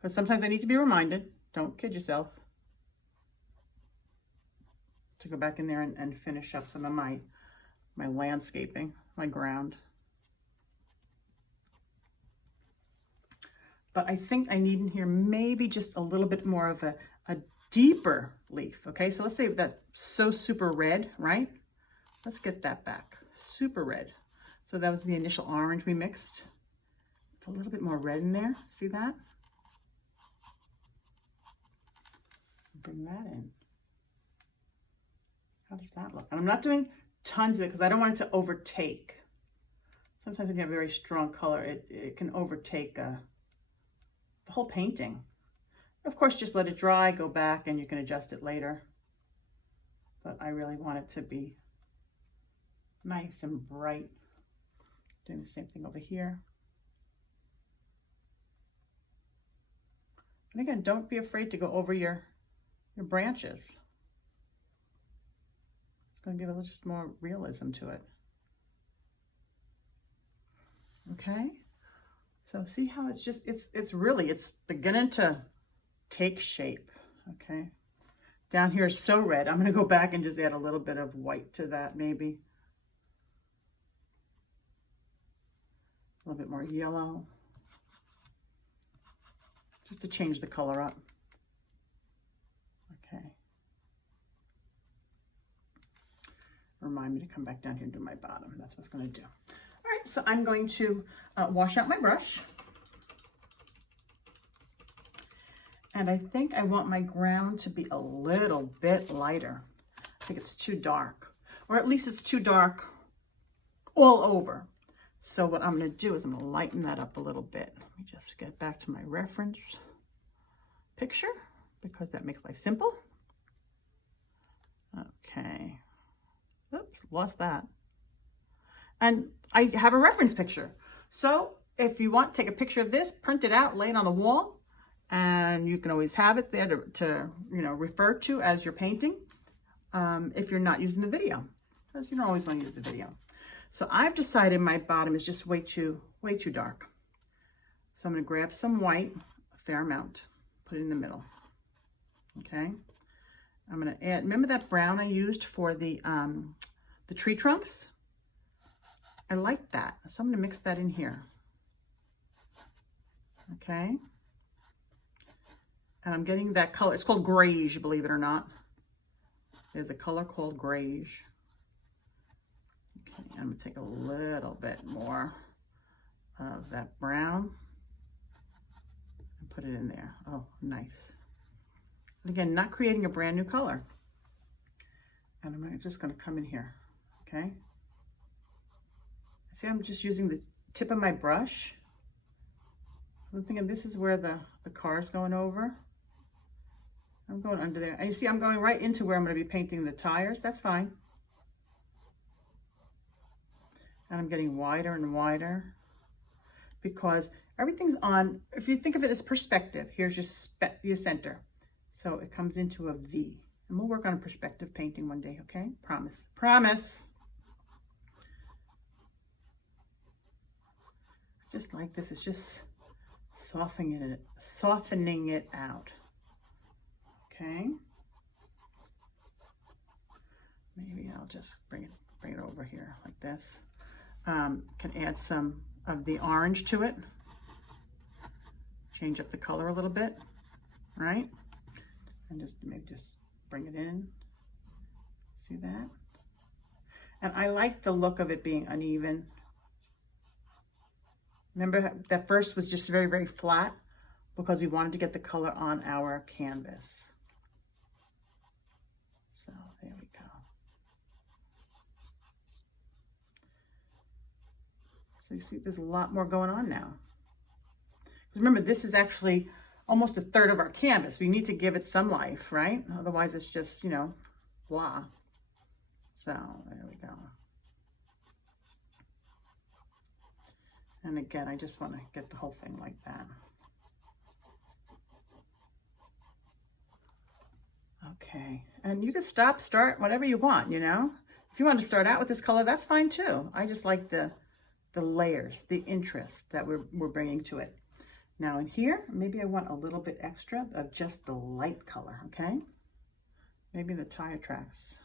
because sometimes I need to be reminded. Don't kid yourself. To go back in there and finish up some of my landscaping, my ground. But I think I need in here maybe just a little bit more of a deeper leaf, okay? So let's say that's so super red, right? Let's get that back, super red. So that was the initial orange we mixed. It's a little bit more red in there, see that? Bring that in. How does that look? And I'm not doing tons of it because I don't want it to overtake. Sometimes when you have a very strong color, it can overtake the whole painting. Of course, just let it dry, go back, and you can adjust it later. But I really want it to be nice and bright. Doing the same thing over here. And again, don't be afraid to go over your branches. It's going to give a little just more realism to it. Okay, so see how it's just, it's really beginning to take shape, okay? Down here is so red. I'm going to go back and just add a little bit of white to that maybe. A little bit more yellow. Just to change the color up. Okay. Remind me to come back down here and do my bottom. That's what's going to do. All right, so I'm going to wash out my brush. And I think I want my ground to be a little bit lighter. I think it's too dark, or at least it's too dark all over. So what I'm going to do is I'm going to lighten that up a little bit. Let me just get back to my reference picture because that makes life simple. Okay. Oops, lost that. And I have a reference picture. So if you want, take a picture of this, print it out, lay it on the wall, and you can always have it there to refer to as you're painting if you're not using the video, because you don't always want to use the video. So I've decided my bottom is just way too dark. So I'm going to grab some white, a fair amount, put it in the middle. Okay. I'm going to add, remember that brown I used for the tree trunks? I like that. So I'm going to mix that in here. Okay. And I'm getting that color. It's called grayish, believe it or not. There's a color called grayish. Okay, I'm going to take a little bit more of that brown and put it in there. Oh, nice. And again, not creating a brand new color. And I'm just going to come in here, okay? See, I'm just using the tip of my brush. I'm thinking this is where the car's going over. I'm going under there. And you see, I'm going right into where I'm going to be painting the tires. That's fine. And I'm getting wider and wider because everything's on, if you think of it as perspective, here's your center. So it comes into a V. And we'll work on perspective painting one day, okay? Promise. Promise. Just like this, it's just softening it out. Okay. Maybe I'll just bring it over here like this. Can add some of the orange to it. Change up the color a little bit, right? And maybe just bring it in. See that? And I like the look of it being uneven. Remember that first was just very, very flat because we wanted to get the color on our canvas. So there we go. So you see there's a lot more going on now. Remember, this is actually almost a third of our canvas. We need to give it some life, right? Otherwise it's just, blah. So there we go. And again, I just want to get the whole thing like that. Okay, and you can stop, start, whatever you want, If you want to start out with this color, that's fine too. I just like the layers, the interest that we're bringing to it. Now in here, maybe I want a little bit extra of just the light color, okay? Maybe the tire tracks.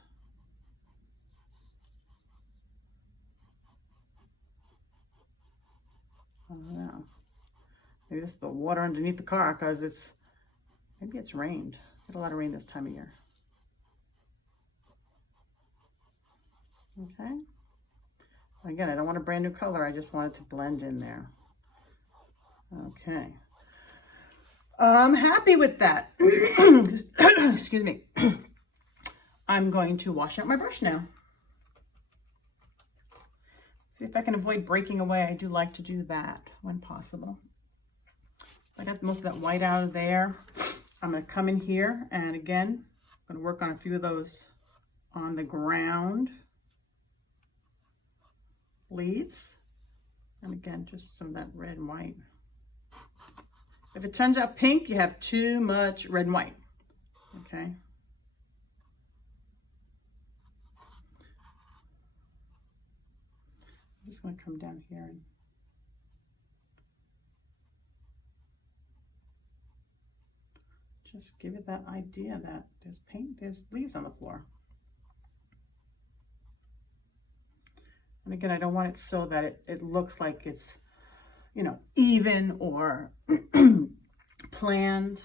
I don't know. Maybe this is the water underneath the car because maybe it's rained. Get a lot of rain this time of year. Okay. Again, I don't want a brand new color. I just want it to blend in there. Okay. I'm happy with that. Excuse me. I'm going to wash out my brush now. See if I can avoid breaking away. I do like to do that when possible. I got most of that white out of there. I'm going to come in here and again, I'm going to work on a few of those on the ground leaves. And again, just some of that red and white. If it turns out pink, you have too much red and white. Okay. I'm just going to come down here and just give it that idea that there's paint, there's leaves on the floor. And again, I don't want it so that it looks like it's, you know, even or planned.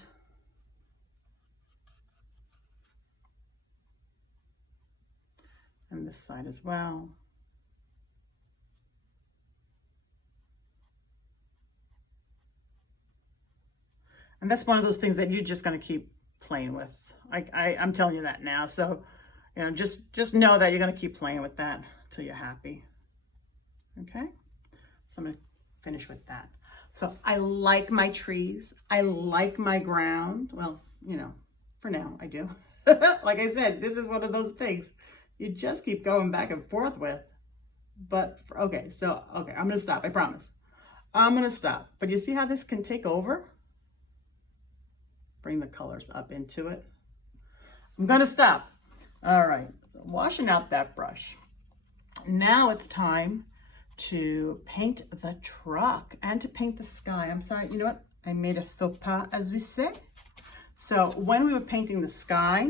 And this side as well. And that's one of those things that you're just going to keep playing with. I'm telling you that now. So, you know, just know that you're going to keep playing with that until you're happy. Okay. So I'm going to finish with that. So I like my trees. I like my ground. Well, you know, for now I do. Like I said, this is one of those things you just keep going back and forth with. But okay, I'm going to stop. I promise. I'm going to stop. But you see how this can take over? Bring the colors up into it. I'm going to stop. All right, so washing out that brush. Now it's time to paint the truck and to paint the sky. I'm sorry, you know what? I made a faux pas, as we say. So when we were painting the sky,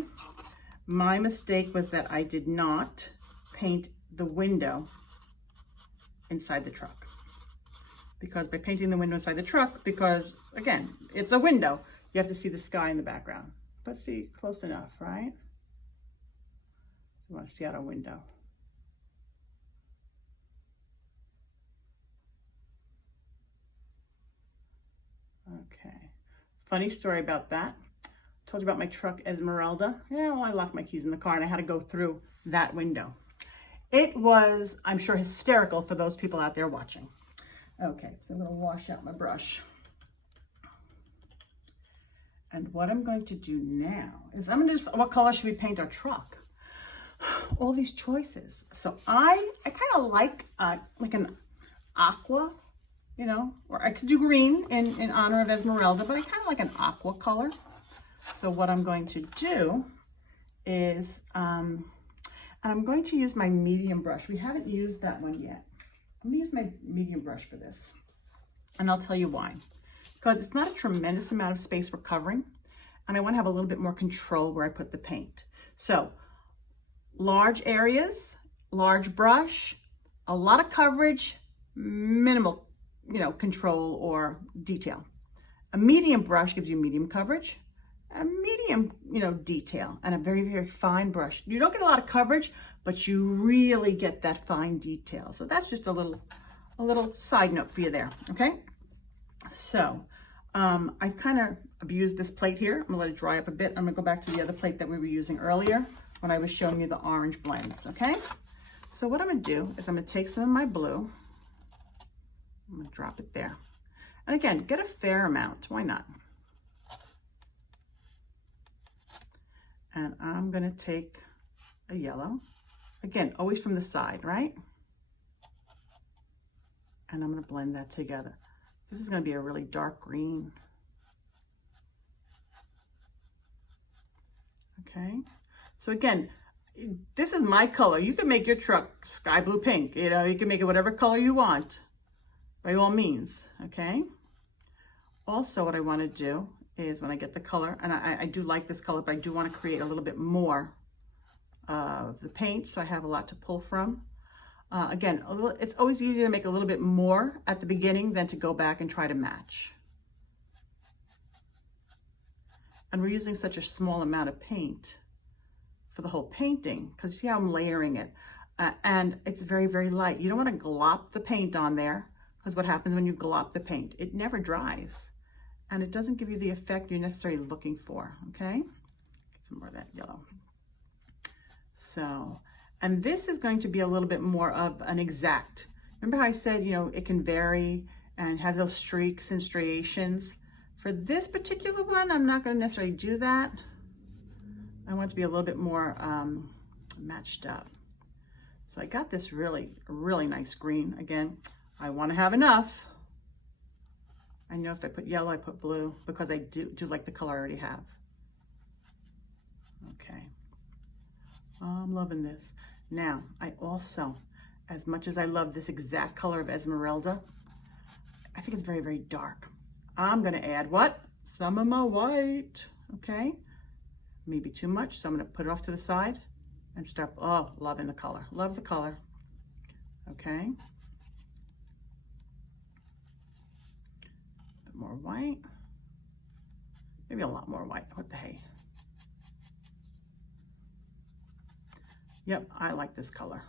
my mistake was that I did not paint the window inside the truck. Because by painting the window inside the truck, because again, it's a window, you have to see the sky in the background. But see, close enough, right? You want to see out a window. Okay. Funny story about that. Told you about my truck Esmeralda. Yeah, well, I locked my keys in the car and I had to go through that window. It was, I'm sure, hysterical for those people out there watching. Okay, so I'm going to wash out my brush. And what I'm going to do now is I'm going to what color should we paint our truck? All these choices. So I kind of like an aqua, you know, or I could do green in honor of Esmeralda, but I kind of like an aqua color. So what I'm going to do is I'm going to use my medium brush. We haven't used that one yet. I'm going to use my medium brush for this. And I'll tell you why. Because it's not a tremendous amount of space we're covering, and I want to have a little bit more control where I put the paint. So, large areas, large brush, a lot of coverage, minimal, you know, control or detail. A medium brush gives you medium coverage, a medium, you know, detail, and a very, very fine brush. You don't get a lot of coverage, but you really get that fine detail. So that's just a little side note for you there, okay? So I've kind of abused this plate here. I'm gonna let it dry up a bit. I'm gonna go back to the other plate that we were using earlier when I was showing you the orange blends, okay? So what I'm gonna do is I'm gonna take some of my blue. I'm gonna drop it there. And again, get a fair amount, why not? And I'm gonna take a yellow. Again, always from the side, right? And I'm gonna blend that together. This is going to be a really dark green. Okay. So again, this is my color. You can make your truck sky blue pink. You know, you can make it whatever color you want, by all means. Okay. Also, what I want to do is when I get the color, and I do like this color, but I do want to create a little bit more of the paint, so I have a lot to pull from. Again, it's always easier to make a little bit more at the beginning than to go back and try to match. And we're using such a small amount of paint for the whole painting, because see how I'm layering it. And it's very, very light. You don't want to glop the paint on there, because what happens when you glop the paint? It never dries, and it doesn't give you the effect you're necessarily looking for, okay? Get some more of that yellow. So, and this is going to be a little bit more of an exact. Remember how I said, you know, it can vary and have those streaks and striations? For this particular one, I'm not going to necessarily do that. I want it to be a little bit more matched up. So I got this really nice green. Again, I want to have enough. I know if I put yellow, I put blue, because I do like the color I already have. Okay. I'm loving this. Now, I also, as much as I love this exact color of Esmeralda, I think it's very, very dark. I'm going to add what? Some of my white. Okay. Maybe too much, so I'm going to put it off to the side and start, oh, loving the color. Love the color. Okay. A bit more white. Maybe a lot more white. What the hey? Yep, I like this color.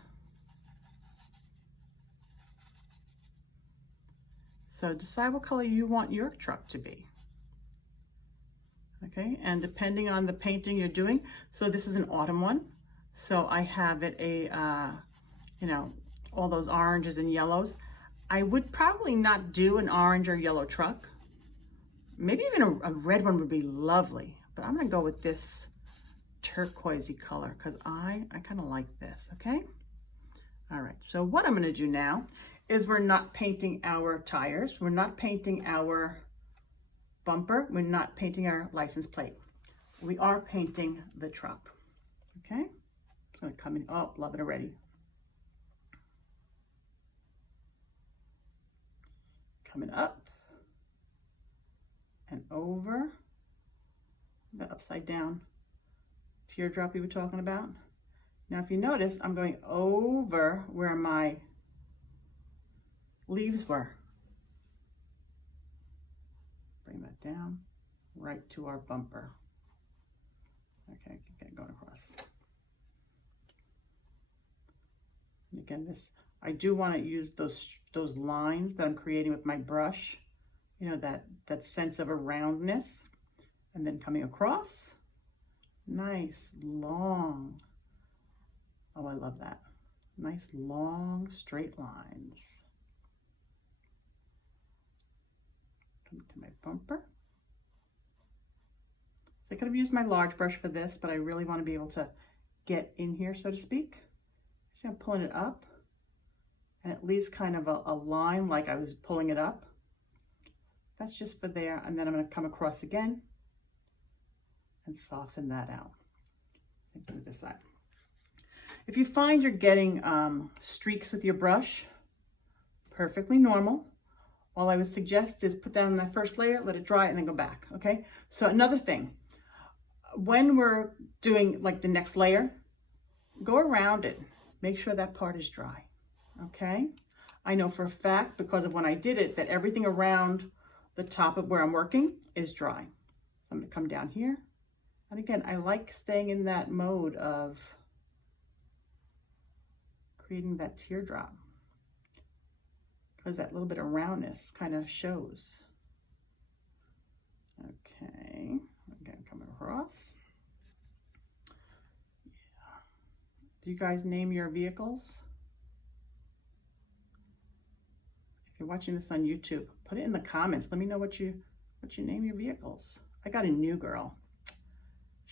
So decide what color you want your truck to be. Okay, and depending on the painting you're doing, so this is an autumn one. So I have it you know, all those oranges and yellows. I would probably not do an orange or yellow truck. Maybe even a red one would be lovely, but I'm gonna go with this turquoisey color because I kind of like this, okay? All right, so what I'm gonna do now is we're not painting our tires, we're not painting our bumper, we're not painting our license plate. We are painting the truck, okay? It's gonna come in, oh, love it already. Coming up and over, the upside down teardrop we were talking about. Now, if you notice, I'm going over where my leaves were. Bring that down right to our bumper. Okay, keep it going across. And again, this, I do want to use those lines that I'm creating with my brush, you know, that sense of a roundness, and then coming across. Nice, long, oh, I love that. Nice, long, straight lines. Come to my bumper. So I could have used my large brush for this, but I really want to be able to get in here, so to speak. So I'm pulling it up, and it leaves kind of a line like I was pulling it up. That's just for there, and then I'm going to come across again and soften that out. Do this side. If you find you're getting streaks with your brush, perfectly normal. All I would suggest is put that on that first layer, let it dry, and then go back, okay? So another thing, when we're doing like the next layer, go around it. Make sure that part is dry, okay? I know for a fact, because of when I did it, that everything around the top of where I'm working is dry. So I'm gonna come down here. And again, I like staying in that mode of creating that teardrop, because that little bit of roundness kind of shows. Okay, again, coming across. Yeah. Do you guys name your vehicles? If you're watching this on YouTube, put it in the comments. Let me know what you name your vehicles. I got a new girl.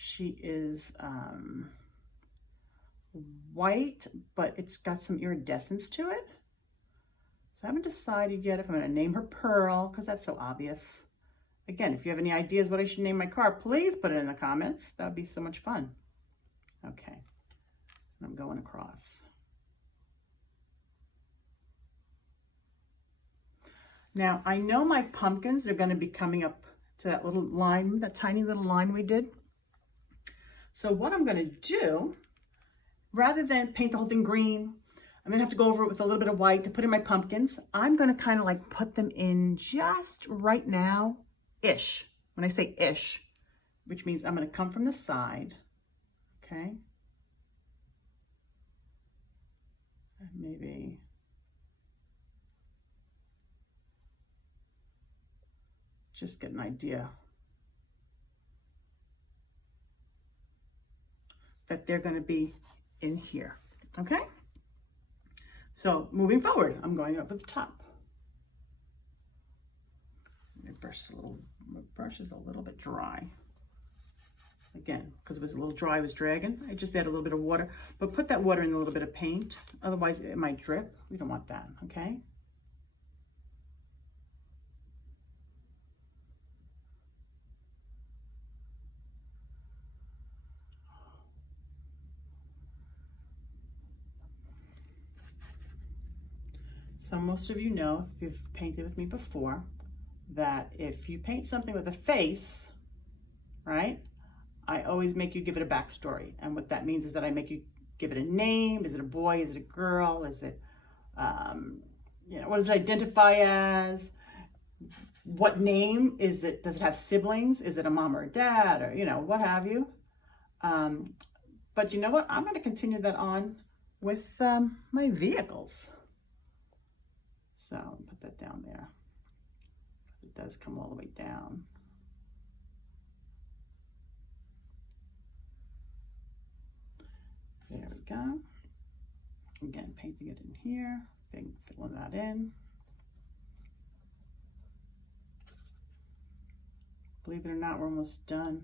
She is white, but it's got some iridescence to it. So I haven't decided yet if I'm going to name her Pearl, because that's so obvious. Again, if you have any ideas what I should name my car, please put it in the comments. That would be so much fun. Okay, and I'm going across. Now, I know my pumpkins are going to be coming up to that little line, that tiny little line we did. So what I'm going to do, rather than paint the whole thing green, I'm going to have to go over it with a little bit of white to put in my pumpkins. I'm going to kind of like put them in just right now-ish. When I say ish, which means I'm going to come from the side, okay? Maybe just get an idea that they're going to be in here, okay? So moving forward, I'm going up at the top. My brush is a little bit dry. Again, because it was a little dry, I was dragging. I just add a little bit of water, but put that water in a little bit of paint. Otherwise it might drip. We don't want that, okay? So most of you know, if you've painted with me before, that if you paint something with a face, right, I always make you give it a backstory. And what that means is that I make you give it a name. Is it a boy? Is it a girl? Is it, what does it identify as? What name is it? Does it have siblings? Is it a mom or a dad, or, what have you? But you know what? I'm going to continue that on with my vehicles. So put that down there. It does come all the way down. There we go. Again, painting it in here, filling that in. Believe it or not, we're almost done.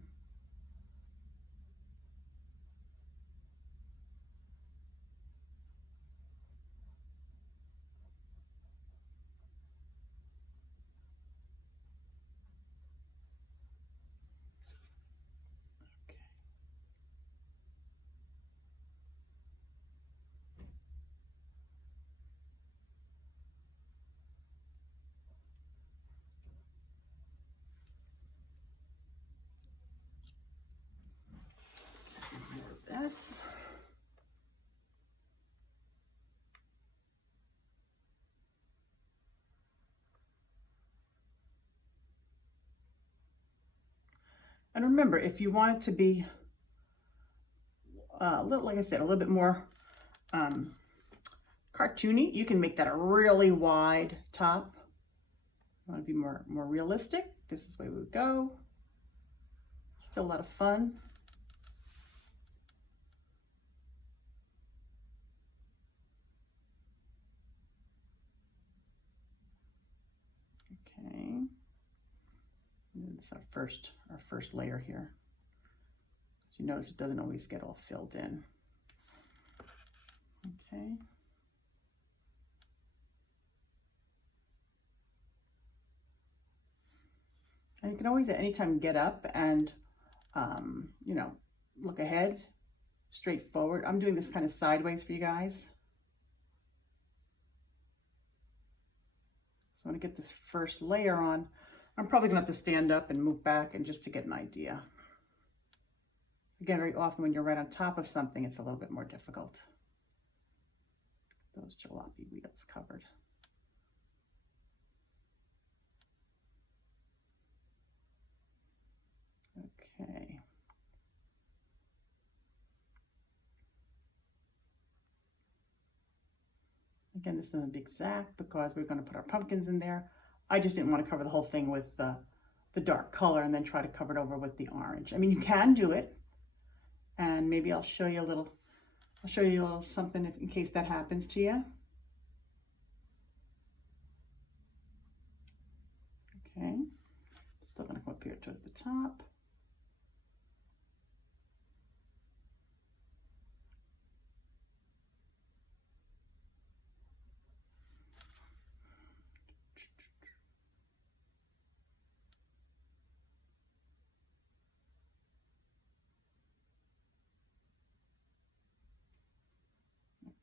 This. And remember, if you want it to be a little, like I said, a little bit more cartoony, you can make that a really wide top. You want to be more realistic, this is the way we would go. Still a lot of fun. Okay. This is our first layer here. As you notice, it doesn't always get all filled in. Okay. And you can always at any time get up and, look ahead, straight forward. I'm doing this kind of sideways for you guys. So I'm gonna get this first layer on. I'm probably gonna have to stand up and move back and just to get an idea. Again, very often when you're right on top of something, it's a little bit more difficult. Those jalopy wheels covered. Okay. Again, this isn't a big sack because we're going to put our pumpkins in there. I just didn't want to cover the whole thing with the dark color and then try to cover it over with the orange. I mean, you can do it, and maybe I'll show you a little something in case that happens to you. Okay, still going to come up here towards the top.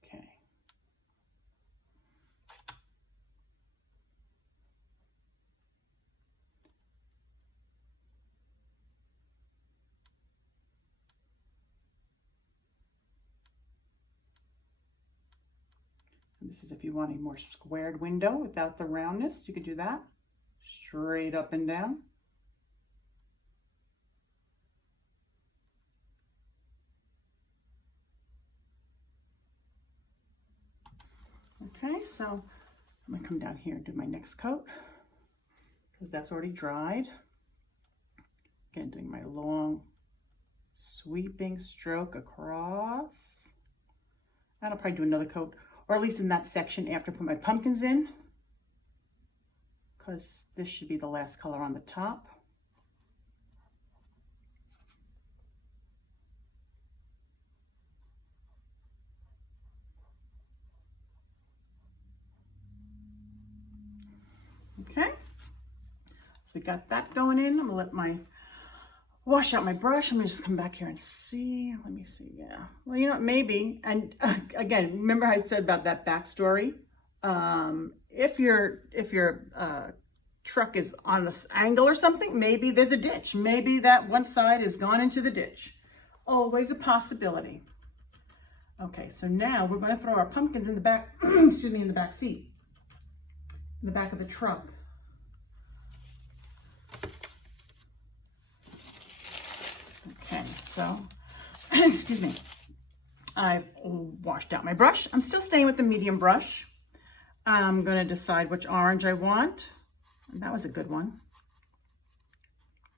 Okay. This is if you want a more squared window without the roundness, you could do that. Straight up and down. Okay, so I'm gonna come down here and do my next coat because that's already dried. Again, doing my long sweeping stroke across. And I'll probably do another coat, or at least in that section after I put my pumpkins in, because this should be the last color on the top. Okay, so we got that going in. I'm gonna let my wash out my brush. Let me just come back here and see. Let me see. Yeah. Well, you know, maybe. And again, remember I said about that backstory. If your truck is on this angle or something, maybe there's a ditch. Maybe that one side has gone into the ditch. Always a possibility. Okay, so now we're going to throw our pumpkins in the back. Excuse me, in the back seat, in the back of the truck. Okay, so, excuse me, I've washed out my brush. I'm still staying with the medium brush. I'm going to decide which orange I want. And that was a good one.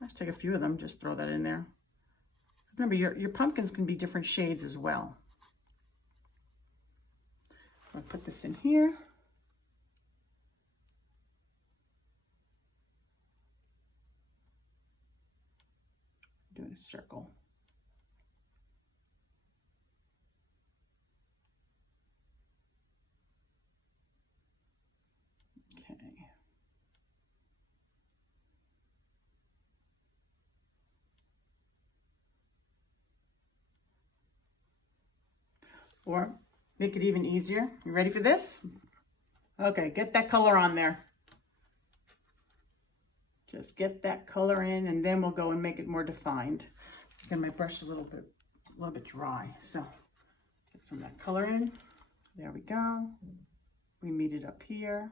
Let's take a few of them, just throw that in there. Remember, your pumpkins can be different shades as well. I'll put this in here. Doing a circle. Okay. Or make it even easier. You ready for this? Okay, get that color on there. Just get that color in, and then we'll go and make it more defined. Again, my brush is a little bit dry, so get some of that color in. There we go. We meet it up here.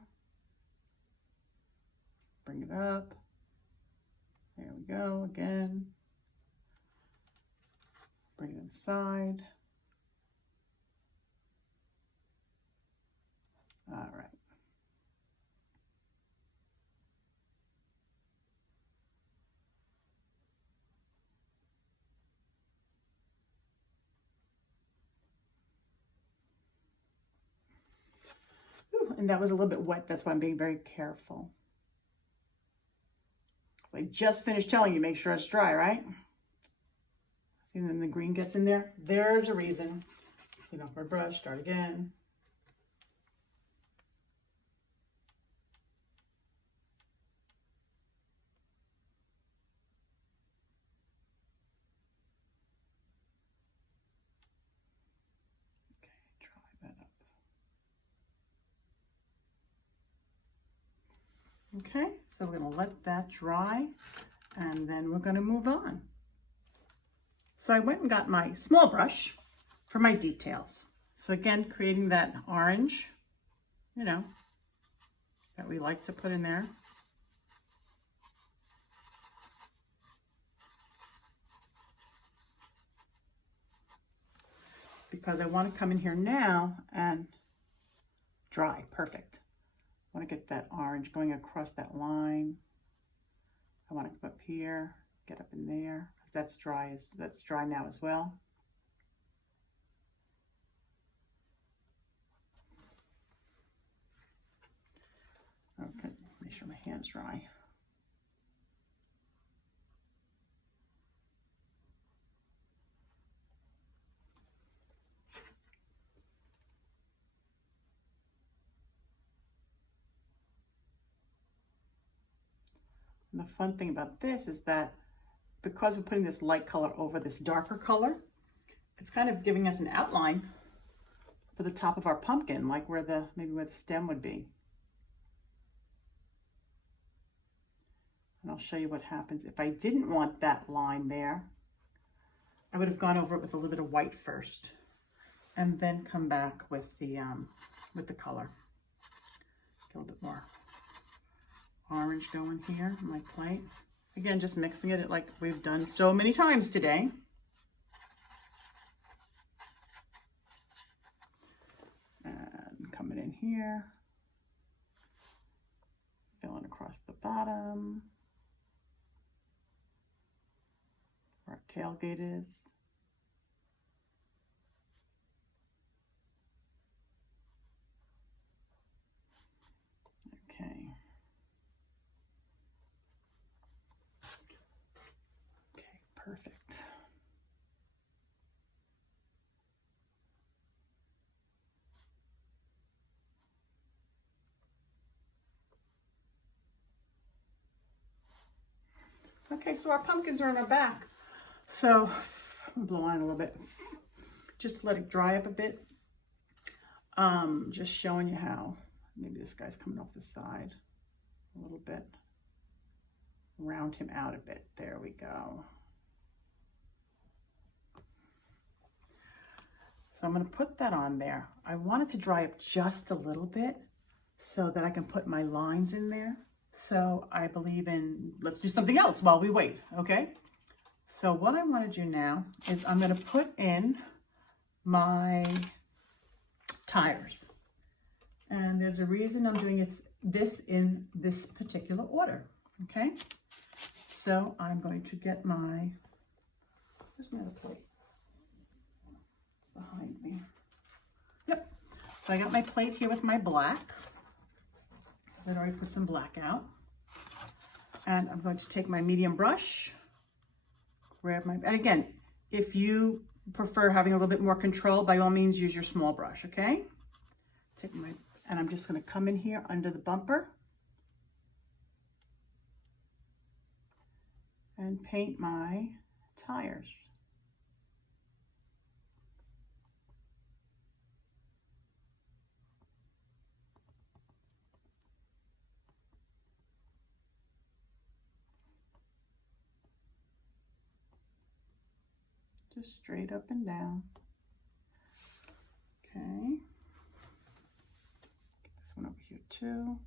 Bring it up. There we go again. Bring it inside. All right. Ooh, and that was a little bit wet. That's why I'm being very careful. I just finished telling you, make sure it's dry, right? And then the green gets in there. There's a reason. Clean off my brush, start again. Okay, so we're going to let that dry, and then we're going to move on. So I went and got my small brush for my details. So again, creating that orange, you know, that we like to put in there. Because I want to come in here now and dry, perfect. I want to get that orange going across that line. I want to come up here, get up in there, because that's dry now as well. Okay, make sure my hand's dry. And the fun thing about this is that because we're putting this light color over this darker color, it's kind of giving us an outline for the top of our pumpkin, like maybe where the stem would be. And I'll show you what happens. If I didn't want that line there, I would have gone over it with a little bit of white first. and then come back with the color. Get a little bit more orange going here on my plate. Again, just mixing it like we've done so many times today. And coming in here, filling across the bottom where our tailgate is. Okay. Okay, perfect. Okay, so our pumpkins are on our back. So I'm gonna blow on a little bit, just to let it dry up a bit. Just showing you how. Maybe this guy's coming off the side a little bit. Round him out a bit. There we go. So I'm going to put that on there. I want it to dry up just a little bit so that I can put my lines in there. So I believe in, let's do something else while we wait, okay? So what I want to do now is I'm going to put in my tires. And there's a reason I'm doing this in this particular order, okay? So I'm going to get my, where's my other plate? It's behind me. Yep. So I got my plate here with my black. I'd already put some black out. And I'm going to take my medium brush, grab my, and again, if you prefer having a little bit more control, by all means use your small brush, okay? Take my, and I'm just going to come in here under the bumper and paint my tires. Just straight up and down. Okay. Get this one over here too.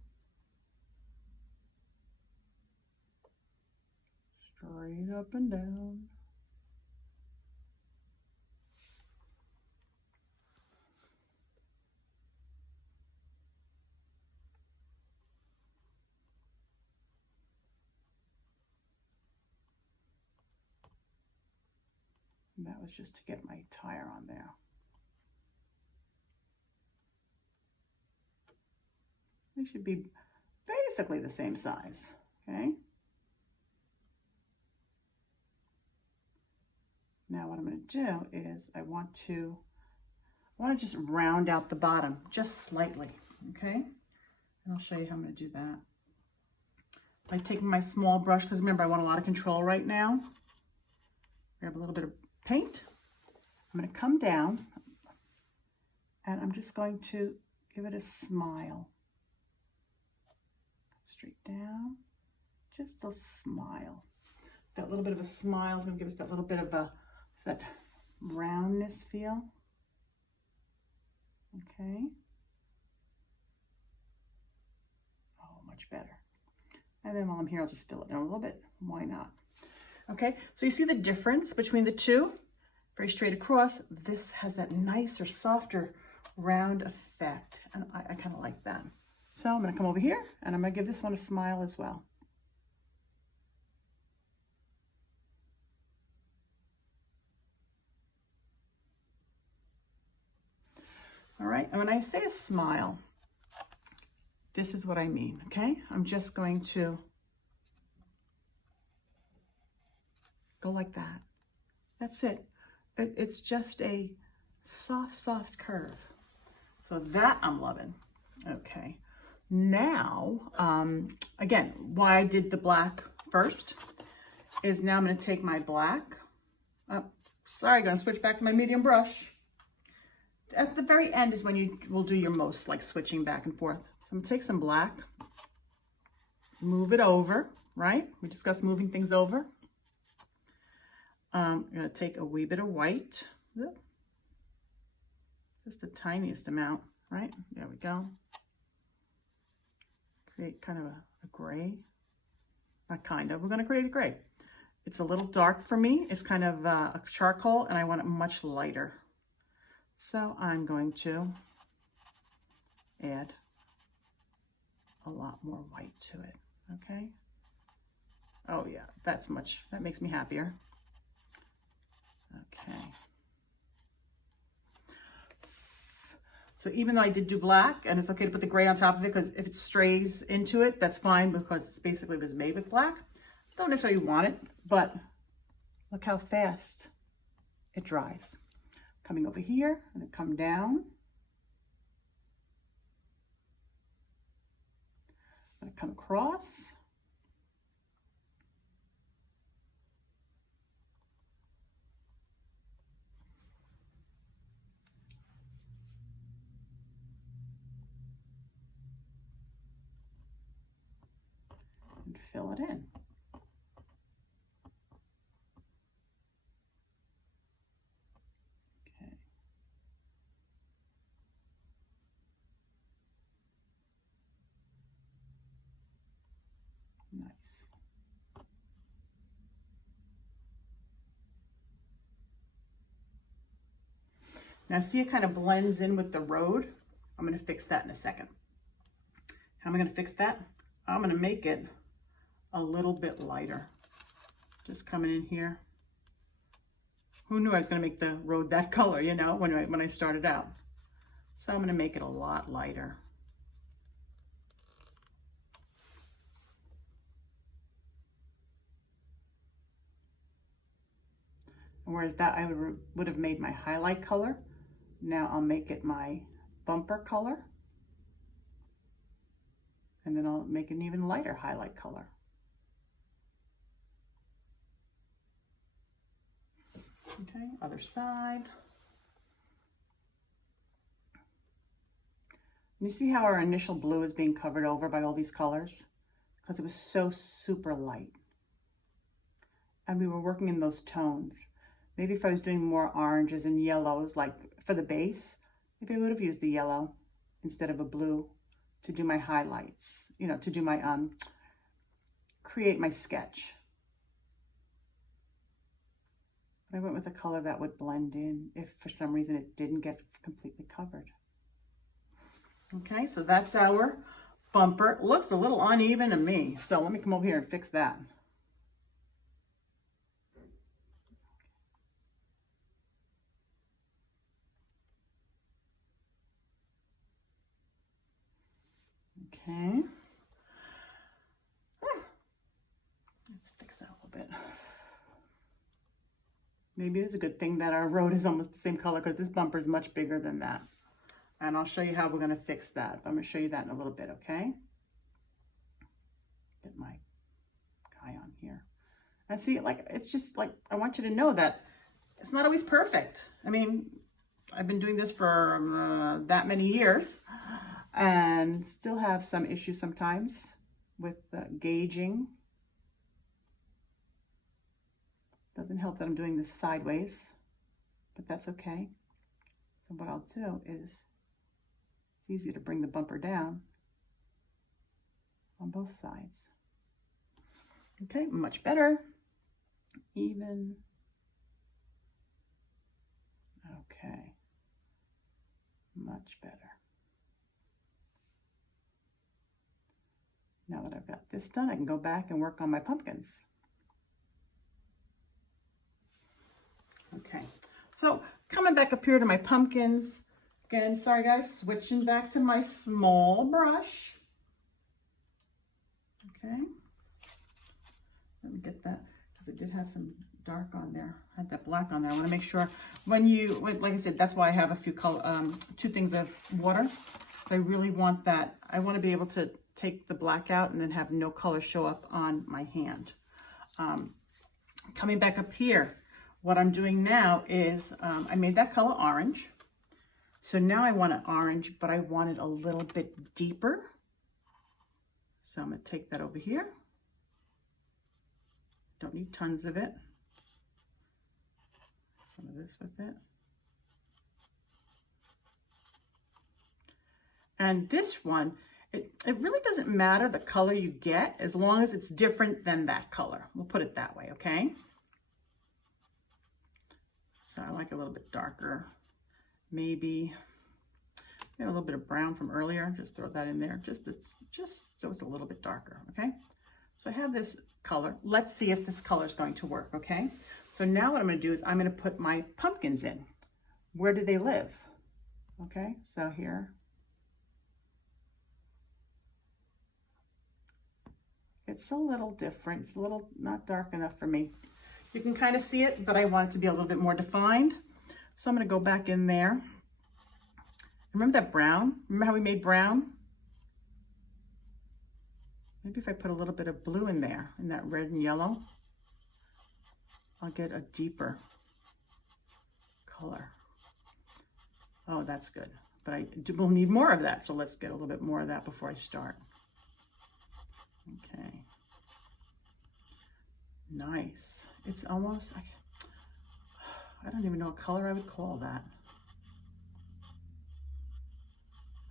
Straight up and down. And that was just to get my tire on there. They should be basically the same size, okay? Now what I'm going to do is I want to just round out the bottom just slightly, okay? And I'll show you how I'm going to do that. By taking my small brush, because remember I want a lot of control right now. Grab a little bit of paint. I'm going to come down and I'm just going to give it a smile. Straight down, just a smile. That little bit of a smile is going to give us that little bit of that roundness feel. Okay. Oh, much better. And then while I'm here, I'll just fill it in a little bit. Why not? Okay, so you see the difference between the two? Very straight across. This has that nicer, softer, round effect. And I kind of like that. So I'm going to come over here and I'm going to give this one a smile as well. All right, and when I say a smile, this is what I mean, okay? I'm just going to go like that. That's it. It's just a soft, soft curve. So that I'm loving. Okay. Now, again, why I did the black first is now I'm going to take my black. Sorry, I'm going to switch back to my medium brush. At the very end is when you will do your most like switching back and forth. So I'm going to take some black, move it over, right? We discussed moving things over. I'm going to take a wee bit of white. Just the tiniest amount, right? There we go. Create kind of a gray. Not kind of, we're gonna create a gray. It's a little dark for me. It's kind of a charcoal and I want it much lighter. So I'm going to add a lot more white to it, okay? Oh yeah, that makes me happier. Okay. So even though I did do black, and it's okay to put the gray on top of it, because if it strays into it, that's fine, because it's basically was made with black. Don't necessarily want it, but look how fast it dries. Coming over here, I'm gonna come down. I'm gonna come across. And fill it in. Okay. Nice. Now see, it kind of blends in with the road. I'm gonna fix that in a second. How am I gonna fix that? I'm gonna make it a little bit lighter. Just coming in here. Who knew I was gonna make the road that color, you know, when I started out. So I'm gonna make it a lot lighter. Whereas that I would have made my highlight color. Now I'll make it my bumper color. And then I'll make an even lighter highlight color. Okay, other side. And you see how our initial blue is being covered over by all these colors? Because it was so super light. And we were working in those tones. Maybe if I was doing more oranges and yellows, like for the base, maybe I would have used the yellow instead of a blue to do my highlights, you know, to do my, create my sketch. But I went with a color that would blend in if for some reason it didn't get completely covered. Okay, so that's our bumper. It looks a little uneven to me, so let me come over here and fix that. Okay. Let's fix that a little bit. Maybe it's a good thing that our road is almost the same color, because this bumper is much bigger than that. And I'll show you how we're going to fix that. I'm going to show you that in a little bit, okay? Get my guy on here. And see, like, it's just like, I want you to know that it's not always perfect. I mean, I've been doing this for that many years and still have some issues sometimes with gauging. Doesn't help that I'm doing this sideways, but that's okay. So what I'll do is, it's easy to bring the bumper down on both sides. Okay, much better. Even. Okay, much better. Now that I've got this done, I can go back and work on my pumpkins. Okay, so coming back up here to my pumpkins. Again, sorry guys, switching back to my small brush. Okay, let me get that, because I did have some dark on there. I had that black on there. I want to make sure when you, like I said, that's why I have a few color, 2 things of water. So I really want that. I want to be able to take the black out and then have no color show up on my hand. Coming back up here, what I'm doing now is I made that color orange. So now I want it orange, but I want it a little bit deeper. So I'm going to take that over here. Don't need tons of it. Some of this with it. And this one, it really doesn't matter the color you get as long as it's different than that color. We'll put it that way, okay? So I like a little bit darker. Maybe get a little bit of brown from earlier. Just throw that in there, just so it's a little bit darker, okay? So I have this color. Let's see if this color is going to work, okay? So now what I'm going to do is I'm going to put my pumpkins in. Where do they live? Okay, so here. It's a little different. It's a little not dark enough for me. You can kind of see it, but I want it to be a little bit more defined. So I'm going to go back in there. Remember that brown? Remember how we made brown? Maybe if I put a little bit of blue in there, in that red and yellow, I'll get a deeper color. Oh, that's good. But I will need more of that, so let's get a little bit more of that before I start. Okay. Nice. It's almost, I don't even know what color I would call that.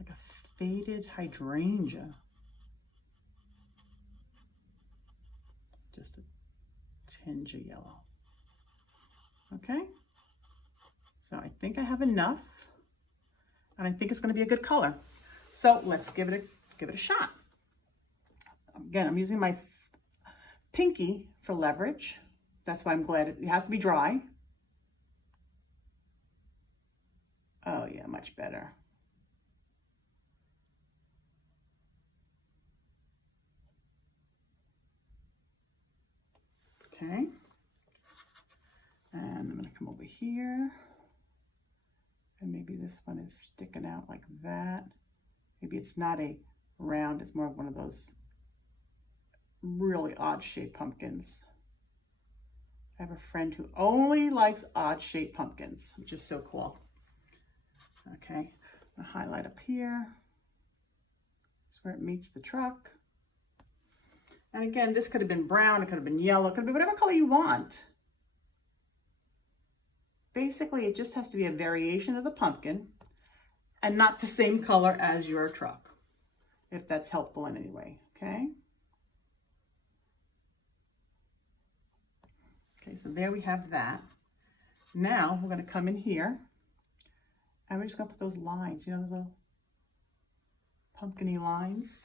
Like a faded hydrangea. Just a tinge of yellow. Okay. So I think I have enough, and I think it's going to be a good color. So let's give it a shot. Again, I'm using my pinky for leverage. That's why I'm glad it has to be dry. Oh yeah, much better. Okay. And I'm going to come over here. And maybe this one is sticking out like that. Maybe it's not a round, it's more of one of those really odd shaped pumpkins. I have a friend who only likes odd shaped pumpkins, which is so cool. Okay, I'll highlight up here. That's where it meets the truck. And again, this could have been brown, it could have been yellow, it could have been whatever color you want. Basically, it just has to be a variation of the pumpkin and not the same color as your truck, if that's helpful in any way, okay? Okay, so there we have that. Now we're going to come in here and we're just going to put those lines, you know, those little pumpkin-y lines.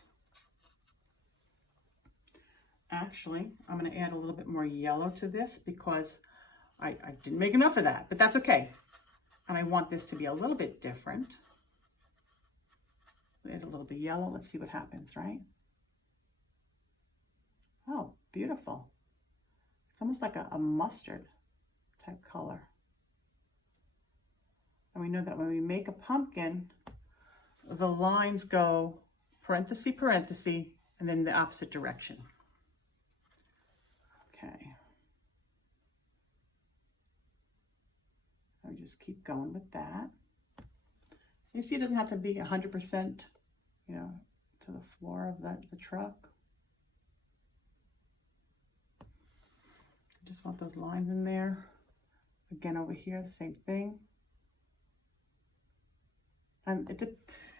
Actually, I'm going to add a little bit more yellow to this because I didn't make enough of that, but that's okay. And I want this to be a little bit different. Add a little bit of yellow. Let's see what happens, right? Oh, beautiful. It's almost like a mustard type color. And we know that when we make a pumpkin, the lines go parenthesis, parenthesis, and then the opposite direction. Okay. I just keep going with that. You see, it doesn't have to be 100%, you know, to the floor of the truck. I just want those lines in there. Again, over here, the same thing. And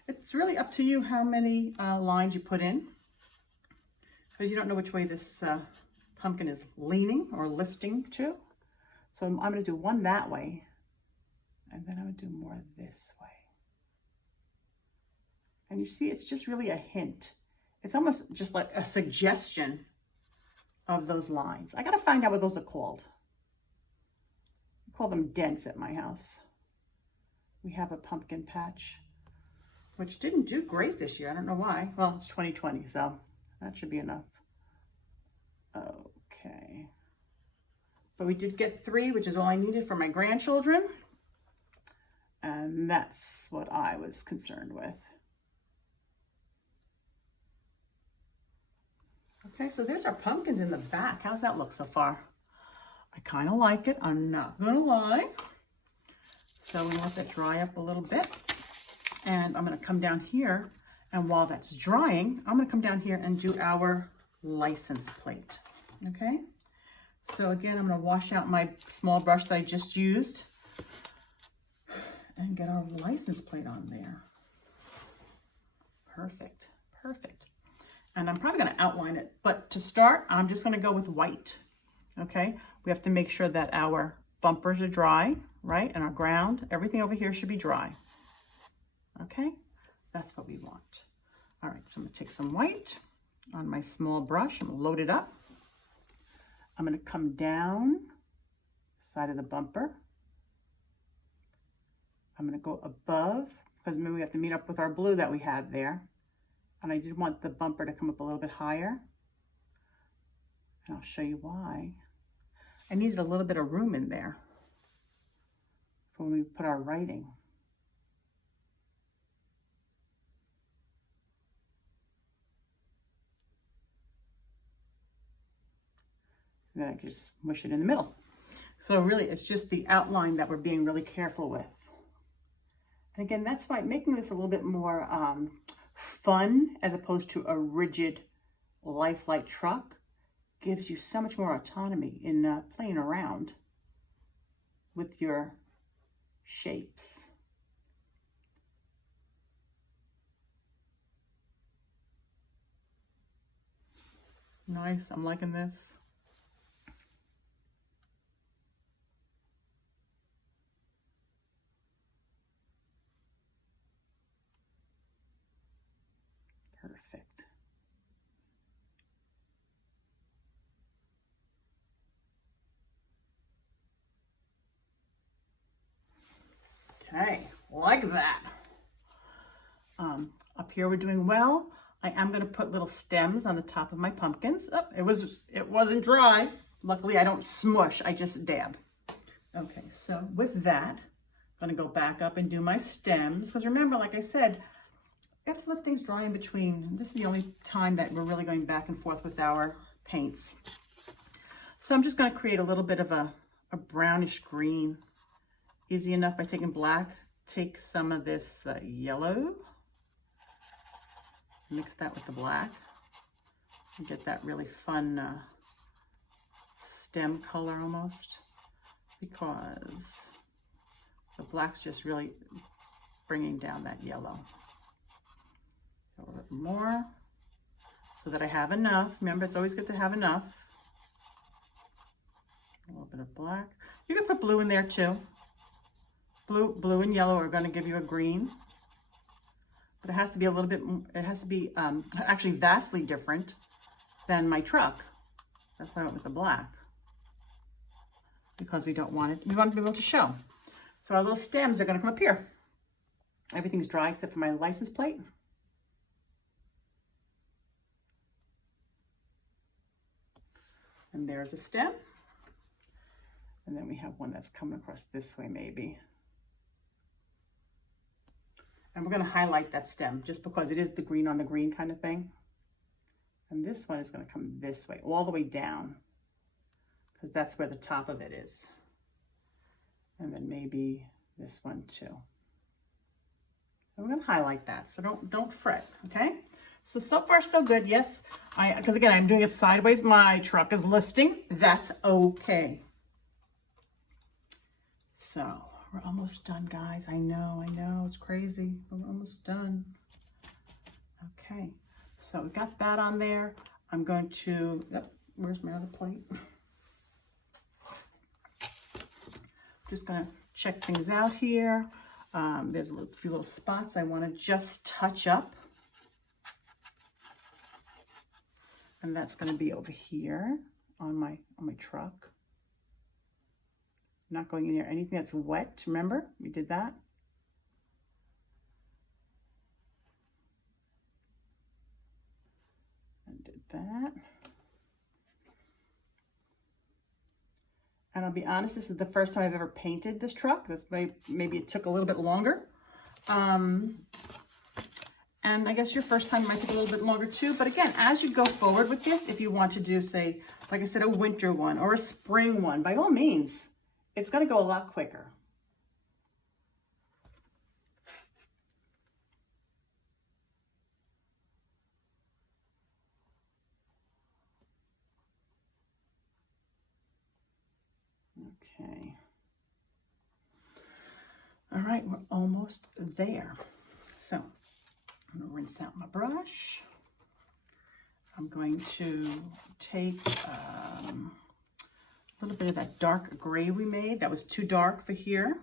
it's really up to you how many lines you put in, because you don't know which way this pumpkin is leaning or listing to. So I'm going to do one that way, and then I'm going to do more this way. And you see, it's just really a hint. It's almost just like a suggestion of those lines. I got to find out what those are called. We call them dents at my house. We have a pumpkin patch, which didn't do great this year. I don't know why. Well, it's 2020, so that should be enough. Okay. But we did get 3, which is all I needed for my grandchildren. And that's what I was concerned with. Okay, so there's our pumpkins in the back. How's that look so far? I kind of like it. I'm not going to lie. So we let that dry up a little bit. And I'm going to come down here. And while that's drying, I'm going to come down here and do our license plate. Okay? So again, I'm going to wash out my small brush that I just used and get our license plate on there. Perfect, perfect. And I'm probably gonna outline it, but to start, I'm just gonna go with white, okay? We have to make sure that our bumpers are dry, right? And our ground, everything over here should be dry, okay? That's what we want. All right, so I'm gonna take some white on my small brush. I'm gonna load it up. I'm gonna come down side of the bumper. I'm gonna go above, because maybe we have to meet up with our blue that we have there. And I did want the bumper to come up a little bit higher. And I'll show you why. I needed a little bit of room in there for when we put our writing. And then I just mush it in the middle. So really, it's just the outline that we're being really careful with. And again, that's why making this a little bit more fun as opposed to a rigid, lifelike truck gives you so much more autonomy in playing around with your shapes. Nice, I'm liking this. Perfect. Okay, like that. Up here we're doing well. I am going to put little stems on the top of my pumpkins. Oh, it wasn't dry. Luckily I don't smush, I just dab. Okay, so with that, I'm going to go back up and do my stems. Because remember, like I said, you have to let things dry in between. This is the only time that we're really going back and forth with our paints. So I'm just going to create a little bit of a brownish green. Easy enough by taking black. Take some of this yellow. Mix that with the black. And get that really fun stem color almost. Because the black's just really bringing down that yellow. A little bit more so that I have enough. Remember, it's always good to have enough. A little bit of black. You can put blue in there too. Blue and yellow are going to give you a green. But it has to be a little bit, it has to be actually vastly different than my truck. That's why I went with the black. Because we don't want it, we want to be able to show. So our little stems are going to come up here. Everything's dry except for my license plate. And there's a stem. And then we have one that's coming across this way maybe. And we're going to highlight that stem just because it is the green on the green kind of thing. And this one is going to come this way, all the way down, because that's where the top of it is. And then maybe this one too. And we're going to highlight that, so don't fret, okay? So far so good. Yes, because again, I'm doing it sideways. My truck is listing. That's okay. So we're almost done, guys. I know, it's crazy. We're almost done. Okay, so we got that on there. I'm going to, where's my other plate? Just gonna check things out here. There's a few little spots I wanna just touch up. And that's gonna be over here on my truck. Not going in there anything that's wet. Remember, we did that. And did that. And I'll be honest, this is the first time I've ever painted this truck. This maybe it took a little bit longer. And I guess your first time might take a little bit longer too. But again, as you go forward with this, if you want to do, say, like I said, a winter one or a spring one, by all means, it's going to go a lot quicker. Okay. All right, we're almost there. So I'm going to rinse out my brush. I'm going to take a little bit of that dark gray we made. That was too dark for here.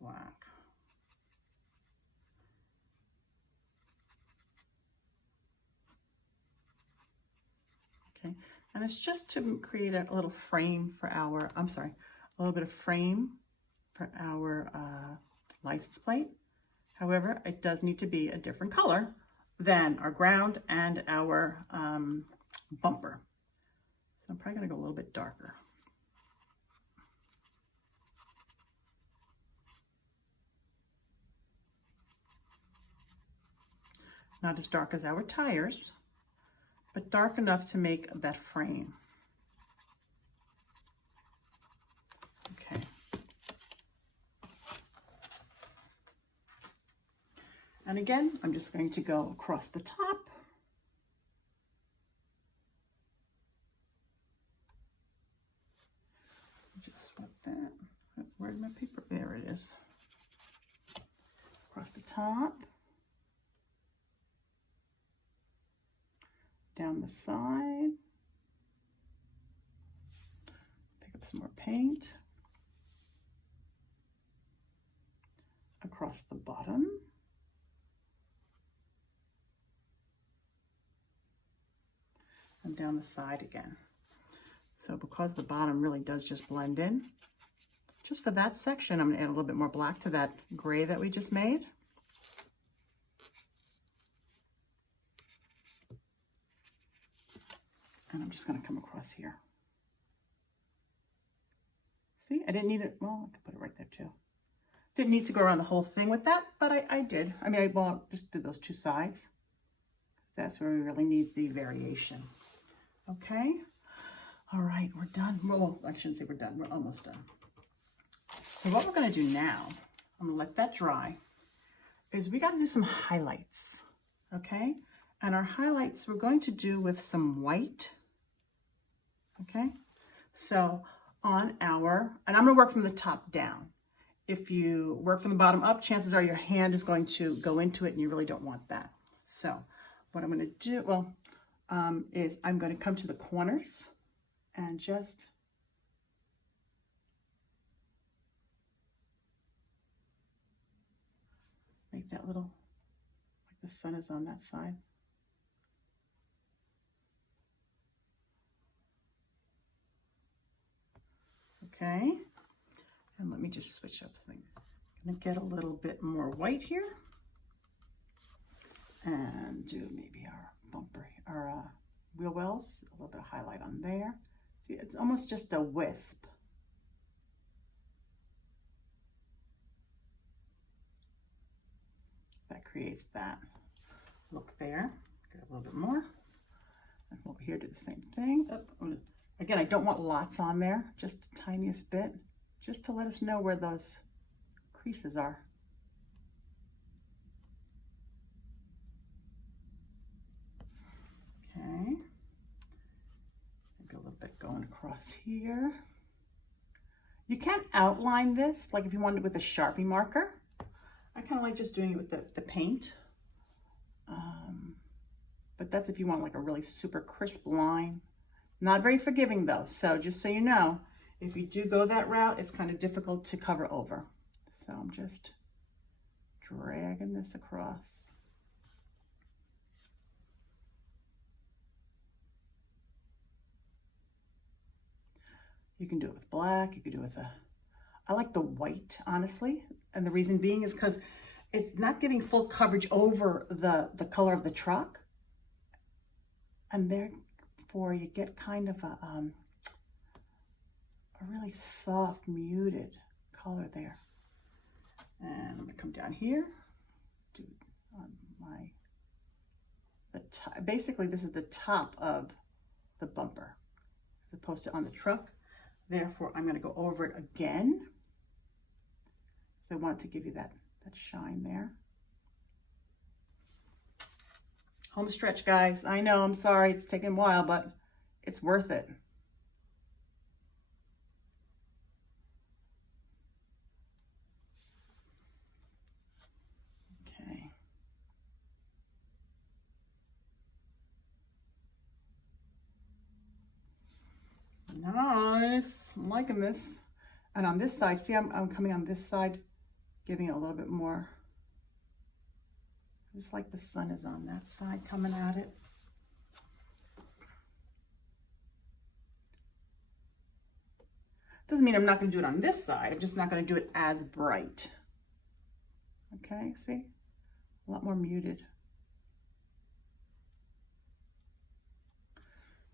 Black. Okay, and it's just to create a little frame for our, a little bit of frame for our license plate. However, it does need to be a different color than our ground and our bumper. So I'm probably gonna go a little bit darker. Not as dark as our tires, but dark enough to make that frame. Okay. And again, I'm just going to go across the top. Just sweep that. Where's my paper? There it is. Across the top. Down the side. Pick up some more paint. Across the bottom. And down the side again. So because the bottom really does just blend in, just for that section, I'm gonna add a little bit more black to that gray that we just made. And I'm just gonna come across here. See, I didn't need it, well, I could put it right there too. Didn't need to go around the whole thing with that, but I did. I mean, I just did those two sides. That's where we really need the variation. Okay, all right, we're done. Well, I shouldn't say we're done, we're almost done. So what we're gonna do now, I'm gonna let that dry, is we gotta do some highlights, okay? And our highlights we're going to do with some white, okay? So on our, and I'm gonna work from the top down. If you work from the bottom up, chances are your hand is going to go into it and you really don't want that. So what I'm gonna do, is I'm gonna come to the corners and just make that little, like the sun is on that side. Okay, and let me just switch up things. I'm gonna get a little bit more white here and do maybe our bumper, our wheel wells, a little bit of highlight on there. See, it's almost just a wisp. That creates that look there. Get a little bit more. And over here, do the same thing. Again, I don't want lots on there, just the tiniest bit, just to let us know where those creases are. Okay, maybe a little bit going across here. You can outline this, like if you wanted it with a Sharpie marker. I kind of like just doing it with the paint. But that's if you want like a really super crisp line. Not very forgiving though, so just so you know, if you do go that route, it's kind of difficult to cover over. So I'm just dragging this across. You can do it with black, you can do it with I like the white, honestly. And the reason being is because it's not giving full coverage over the color of the truck. And therefore you get kind of a really soft, muted color there. And I'm gonna come down here, do on basically this is the top of the bumper as opposed to on the truck. Therefore, I'm gonna go over it again. So I want to give you that shine there. Home stretch, guys. I know, I'm sorry, it's taking a while, but it's worth it. Nice, I'm liking this. And on this side, see, I'm coming on this side, giving it a little bit more. Just like the sun is on that side coming at it. Doesn't mean I'm not going to do it on this side. I'm just not going to do it as bright. Okay, see? A lot more muted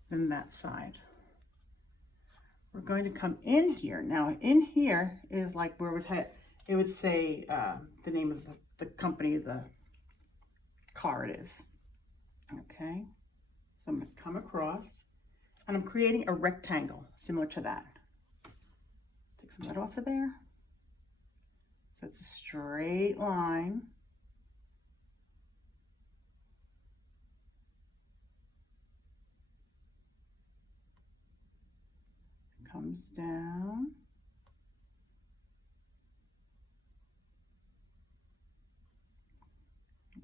than that side. We're going to come in here. Now, in here is like where it would say the name of the company, the car it is. Okay, so I'm going to come across and I'm creating a rectangle similar to that. Take some of that off of there. So it's a straight line. Comes down.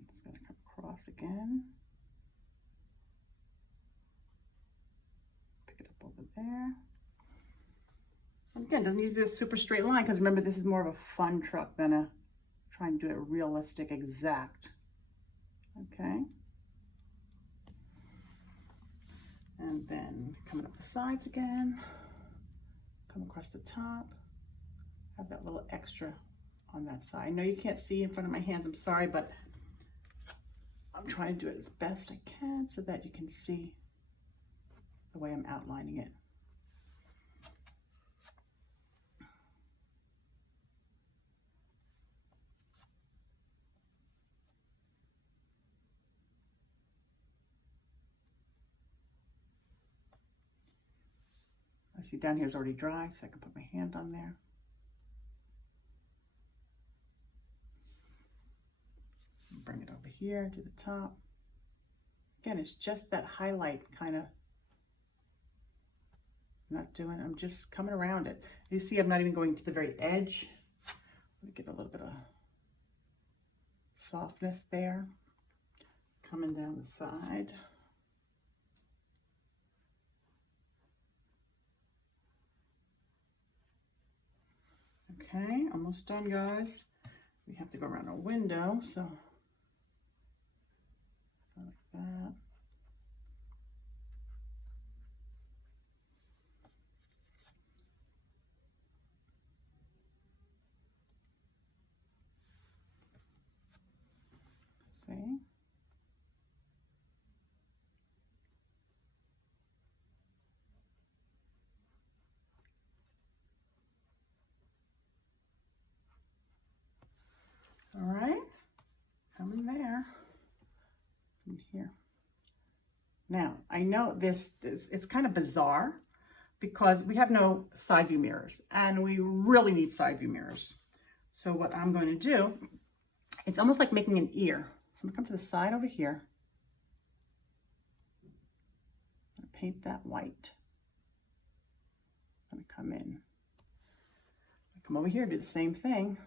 It's going to come across again. Pick it up over there. And again, it doesn't need to be a super straight line because remember, this is more of a fun truck than a trying to do it realistic, exact. Okay. And then coming up the sides again. Come across the top, have that little extra on that side. I know you can't see in front of my hands, I'm sorry, but I'm trying to do it as best I can so that you can see the way I'm outlining it. I see down here is already dry, so I can put my hand on there. Bring it over here to the top. Again, it's just that highlight kind of I'm just coming around it. You see, I'm not even going to the very edge. Let me get a little bit of softness there. Coming down the side. Okay, almost done, guys. We have to go around a window, so like that. See? All right, coming there, in here. Now, I know this it's kind of bizarre because we have no side view mirrors and we really need side view mirrors. So what I'm going to do, it's almost like making an ear. So I'm gonna come to the side over here. I'm gonna paint that white. I'm gonna come in. Come over here, do the same thing.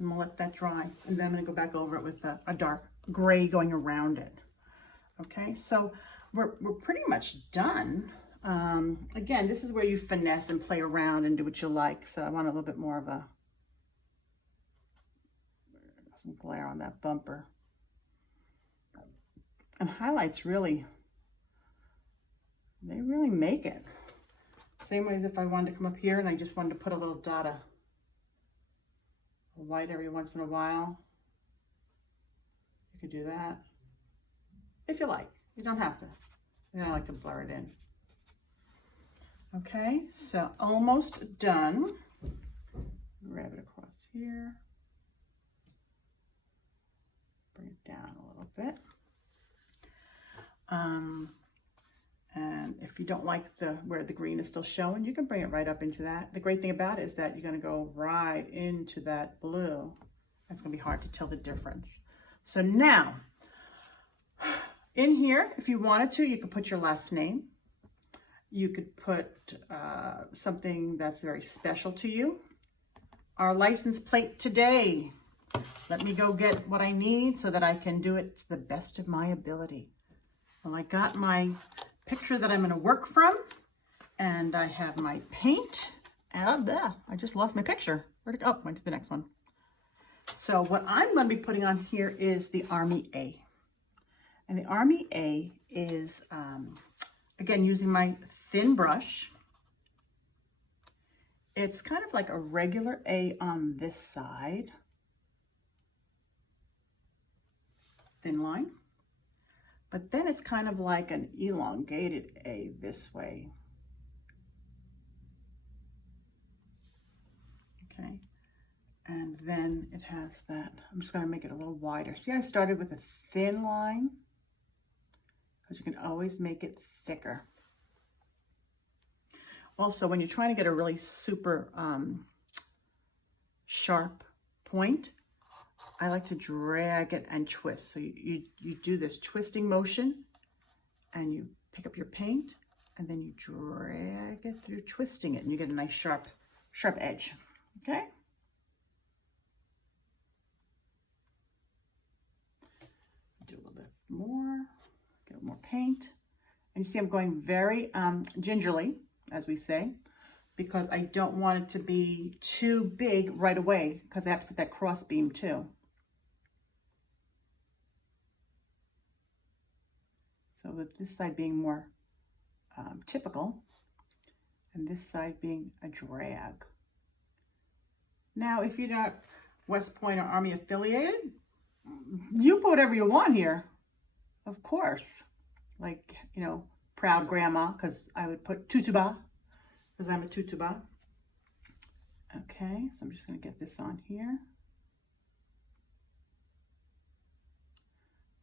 I'm gonna let that dry, and then I'm gonna go back over it with a dark gray going around it. Okay, so we're pretty much done. Again, this is where you finesse and play around and do what you like. So I want a little bit more of some glare on that bumper. And highlights really, they really make it. Same way as if I wanted to come up here and I just wanted to put a little dot of white every once in a while. You could do that if you like. You don't have to. And I like to blur it in. Okay, so almost done. Grab it across here. Bring it down a little bit. And if you don't like where the green is still showing, you can bring it right up into that. The great thing about it is that you're going to go right into that blue. It's going to be hard to tell the difference. So now, in here, if you wanted to, you could put your last name. You could put something that's very special to you. our license plate today. Let me go get what I need so that I can do it to the best of my ability. Well, I got my picture that I'm going to work from, and I have my paint. And I just lost my picture. Where'd it go? Oh, went to the next one. So what I'm going to be putting on here is the Army A. And the Army A is, again, using my thin brush. It's kind of like a regular A on this side. Thin line. But then it's kind of like an elongated A this way. Okay. And then it has that, I'm just going to make it a little wider. See, I started with a thin line because you can always make it thicker. Also, when you're trying to get a really super sharp point, I like to drag it and twist. So you do this twisting motion and you pick up your paint and then you drag it through twisting it and you get a nice sharp edge, okay? Do a little bit more, get a little more paint. And you see I'm going very gingerly, as we say, because I don't want it to be too big right away because I have to put that cross beam too. So with this side being more typical and this side being a drag. Now, if you're not West Point or Army affiliated, you put whatever you want here, of course. Like, you know, proud grandma, because I would put tutuba, because I'm a tutuba. Okay, so I'm just going to get this on here.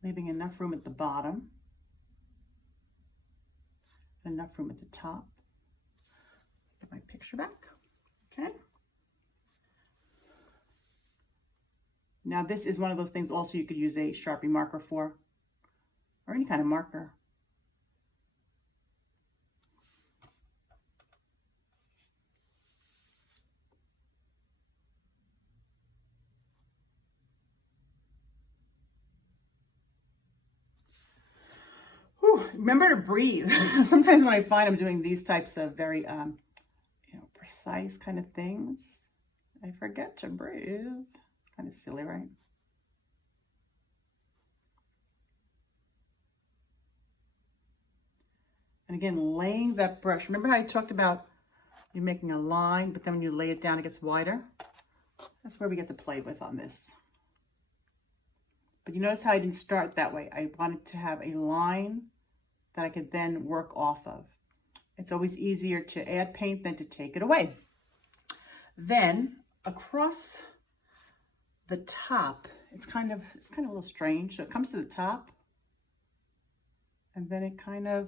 Leaving enough room at the bottom. Enough room at the top. Get my picture back. Okay. Now this is one of those things also you could use a Sharpie marker for, or any kind of marker. Remember to breathe. Sometimes when I find I'm doing these types of very, precise kind of things, I forget to breathe. Kind of silly, right? And again, laying that brush. Remember how I talked about you making a line, but then when you lay it down, it gets wider? That's where we get to play with on this. But you notice how I didn't start that way. I wanted to have a line that I could then work off of. It's always easier to add paint than to take it away. Then across the top, it's kind of a little strange. So it comes to the top and then it kind of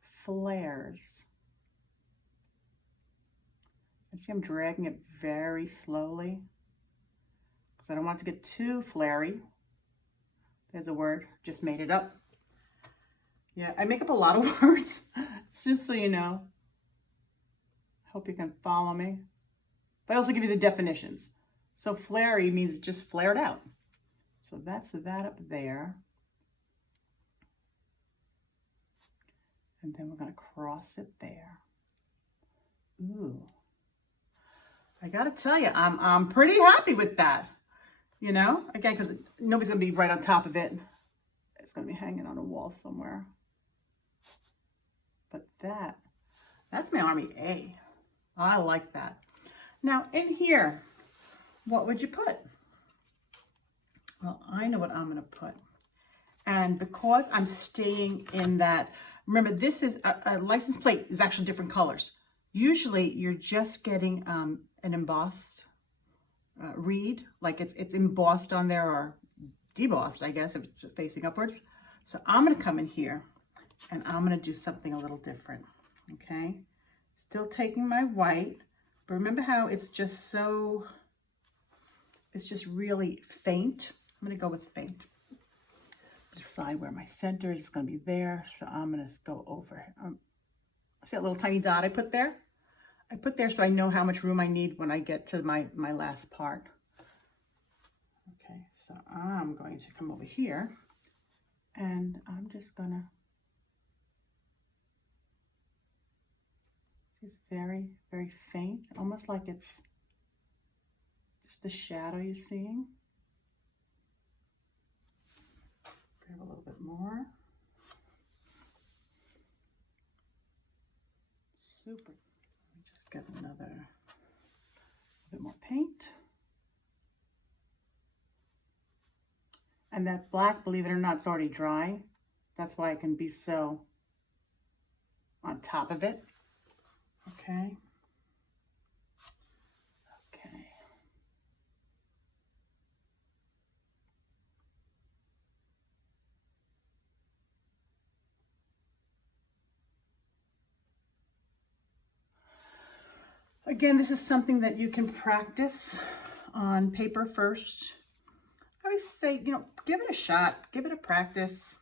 flares. And see, I'm dragging it very slowly because I don't want it to get too flary. There's a word, just made it up. Yeah, I make up a lot of words, just so you know. Hope you can follow me. But I also give you the definitions. So flary means just flared out. So that's that up there. And then we're going to cross it there. Ooh. I got to tell you, I'm pretty happy with that. You know, again, because nobody's going to be right on top of it. It's going to be hanging on a wall somewhere. But that's my Army A. I like that. Now in here, what would you put? Well, I know what I'm going to put. And because I'm staying in that, remember this is a license plate is actually different colors. Usually you're just getting an embossed reed, like it's embossed on there or debossed, I guess, if it's facing upwards. So I'm going to come in here and I'm going to do something a little different. Okay, still taking my white, but remember how it's just really faint. I'm going to go with faint. Decide where my center is going to be there. So I'm going to go over. See that little tiny dot I put there? I put there so I know how much room I need when I get to my last part. Okay, so I'm going to come over here and I'm just gonna, it's very, very faint, almost like it's just the shadow you're seeing. Grab a little bit more. Super. Let me just get another bit more paint. And that black, believe it or not, is already dry. That's why it can be so on top of it. Okay. Okay. Again, this is something that you can practice on paper first. I always say, you know, give it a shot, give it a practice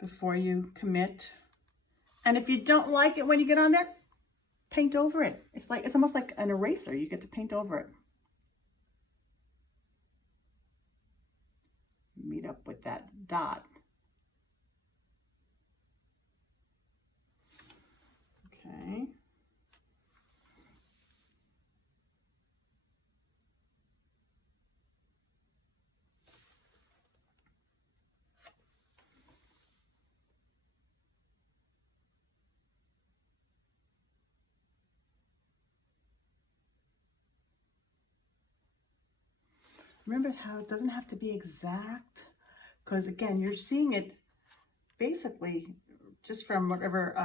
before you commit. And if you don't like it when you get on there, paint over it. It's almost like an eraser. You get to paint over it. Meet up with that dot. Okay. Remember how it doesn't have to be exact, because again, you're seeing it basically just from whatever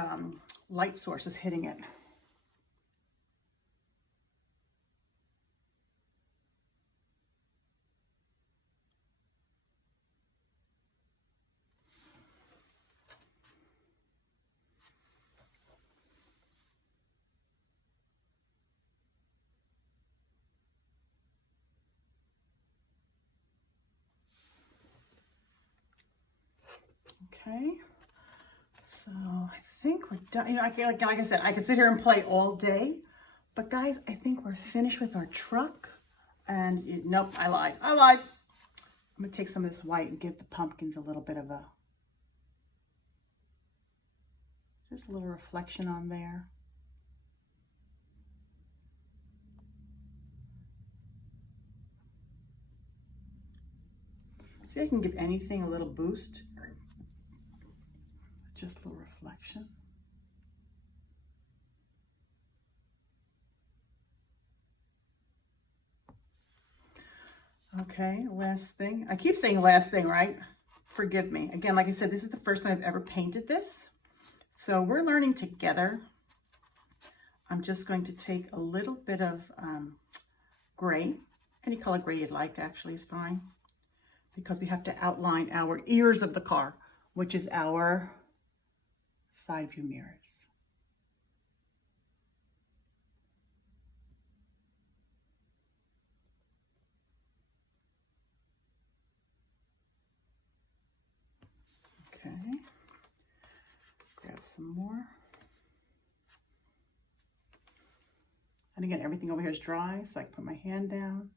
light source is hitting it. Okay, so I think we're done. You know, like I said, I could sit here and play all day, but guys, I think we're finished with our truck. And nope, I lied. I'm gonna take some of this white and give the pumpkins a little bit of just a little reflection on there. See, I can give anything a little boost. Just a little reflection. Okay, last thing. I keep saying last thing, right? Forgive me. Again, like I said, this is the first time I've ever painted this. So we're learning together. I'm just going to take a little bit of gray. Any color gray you'd like actually is fine, because we have to outline our ears of the car, which is our side view mirrors. Okay, grab some more. And again, everything over here is dry, so I can put my hand down.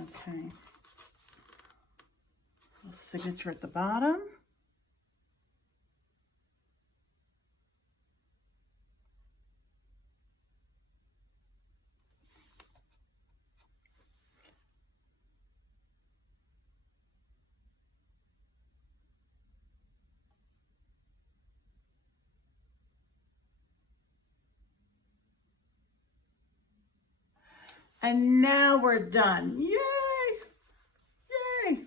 Okay, a signature at the bottom. And now we're done. Yay! Yay!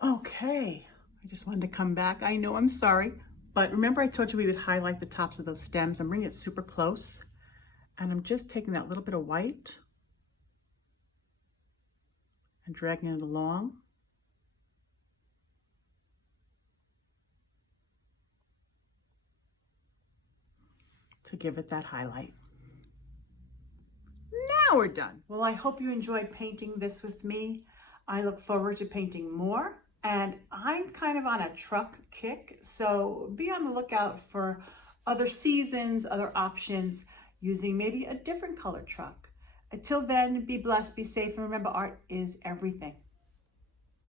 Okay, I just wanted to come back. I know, I'm sorry. But remember I told you we would highlight the tops of those stems. I'm bringing it super close. And I'm just taking that little bit of white and dragging it along. to give it that highlight. Now we're done. Well, I hope you enjoyed painting this with me. I look forward to painting more, and I'm kind of on a truck kick, so be on the lookout for other seasons, other options, using maybe a different color truck. Until then, be blessed, be safe, and remember, art is everything.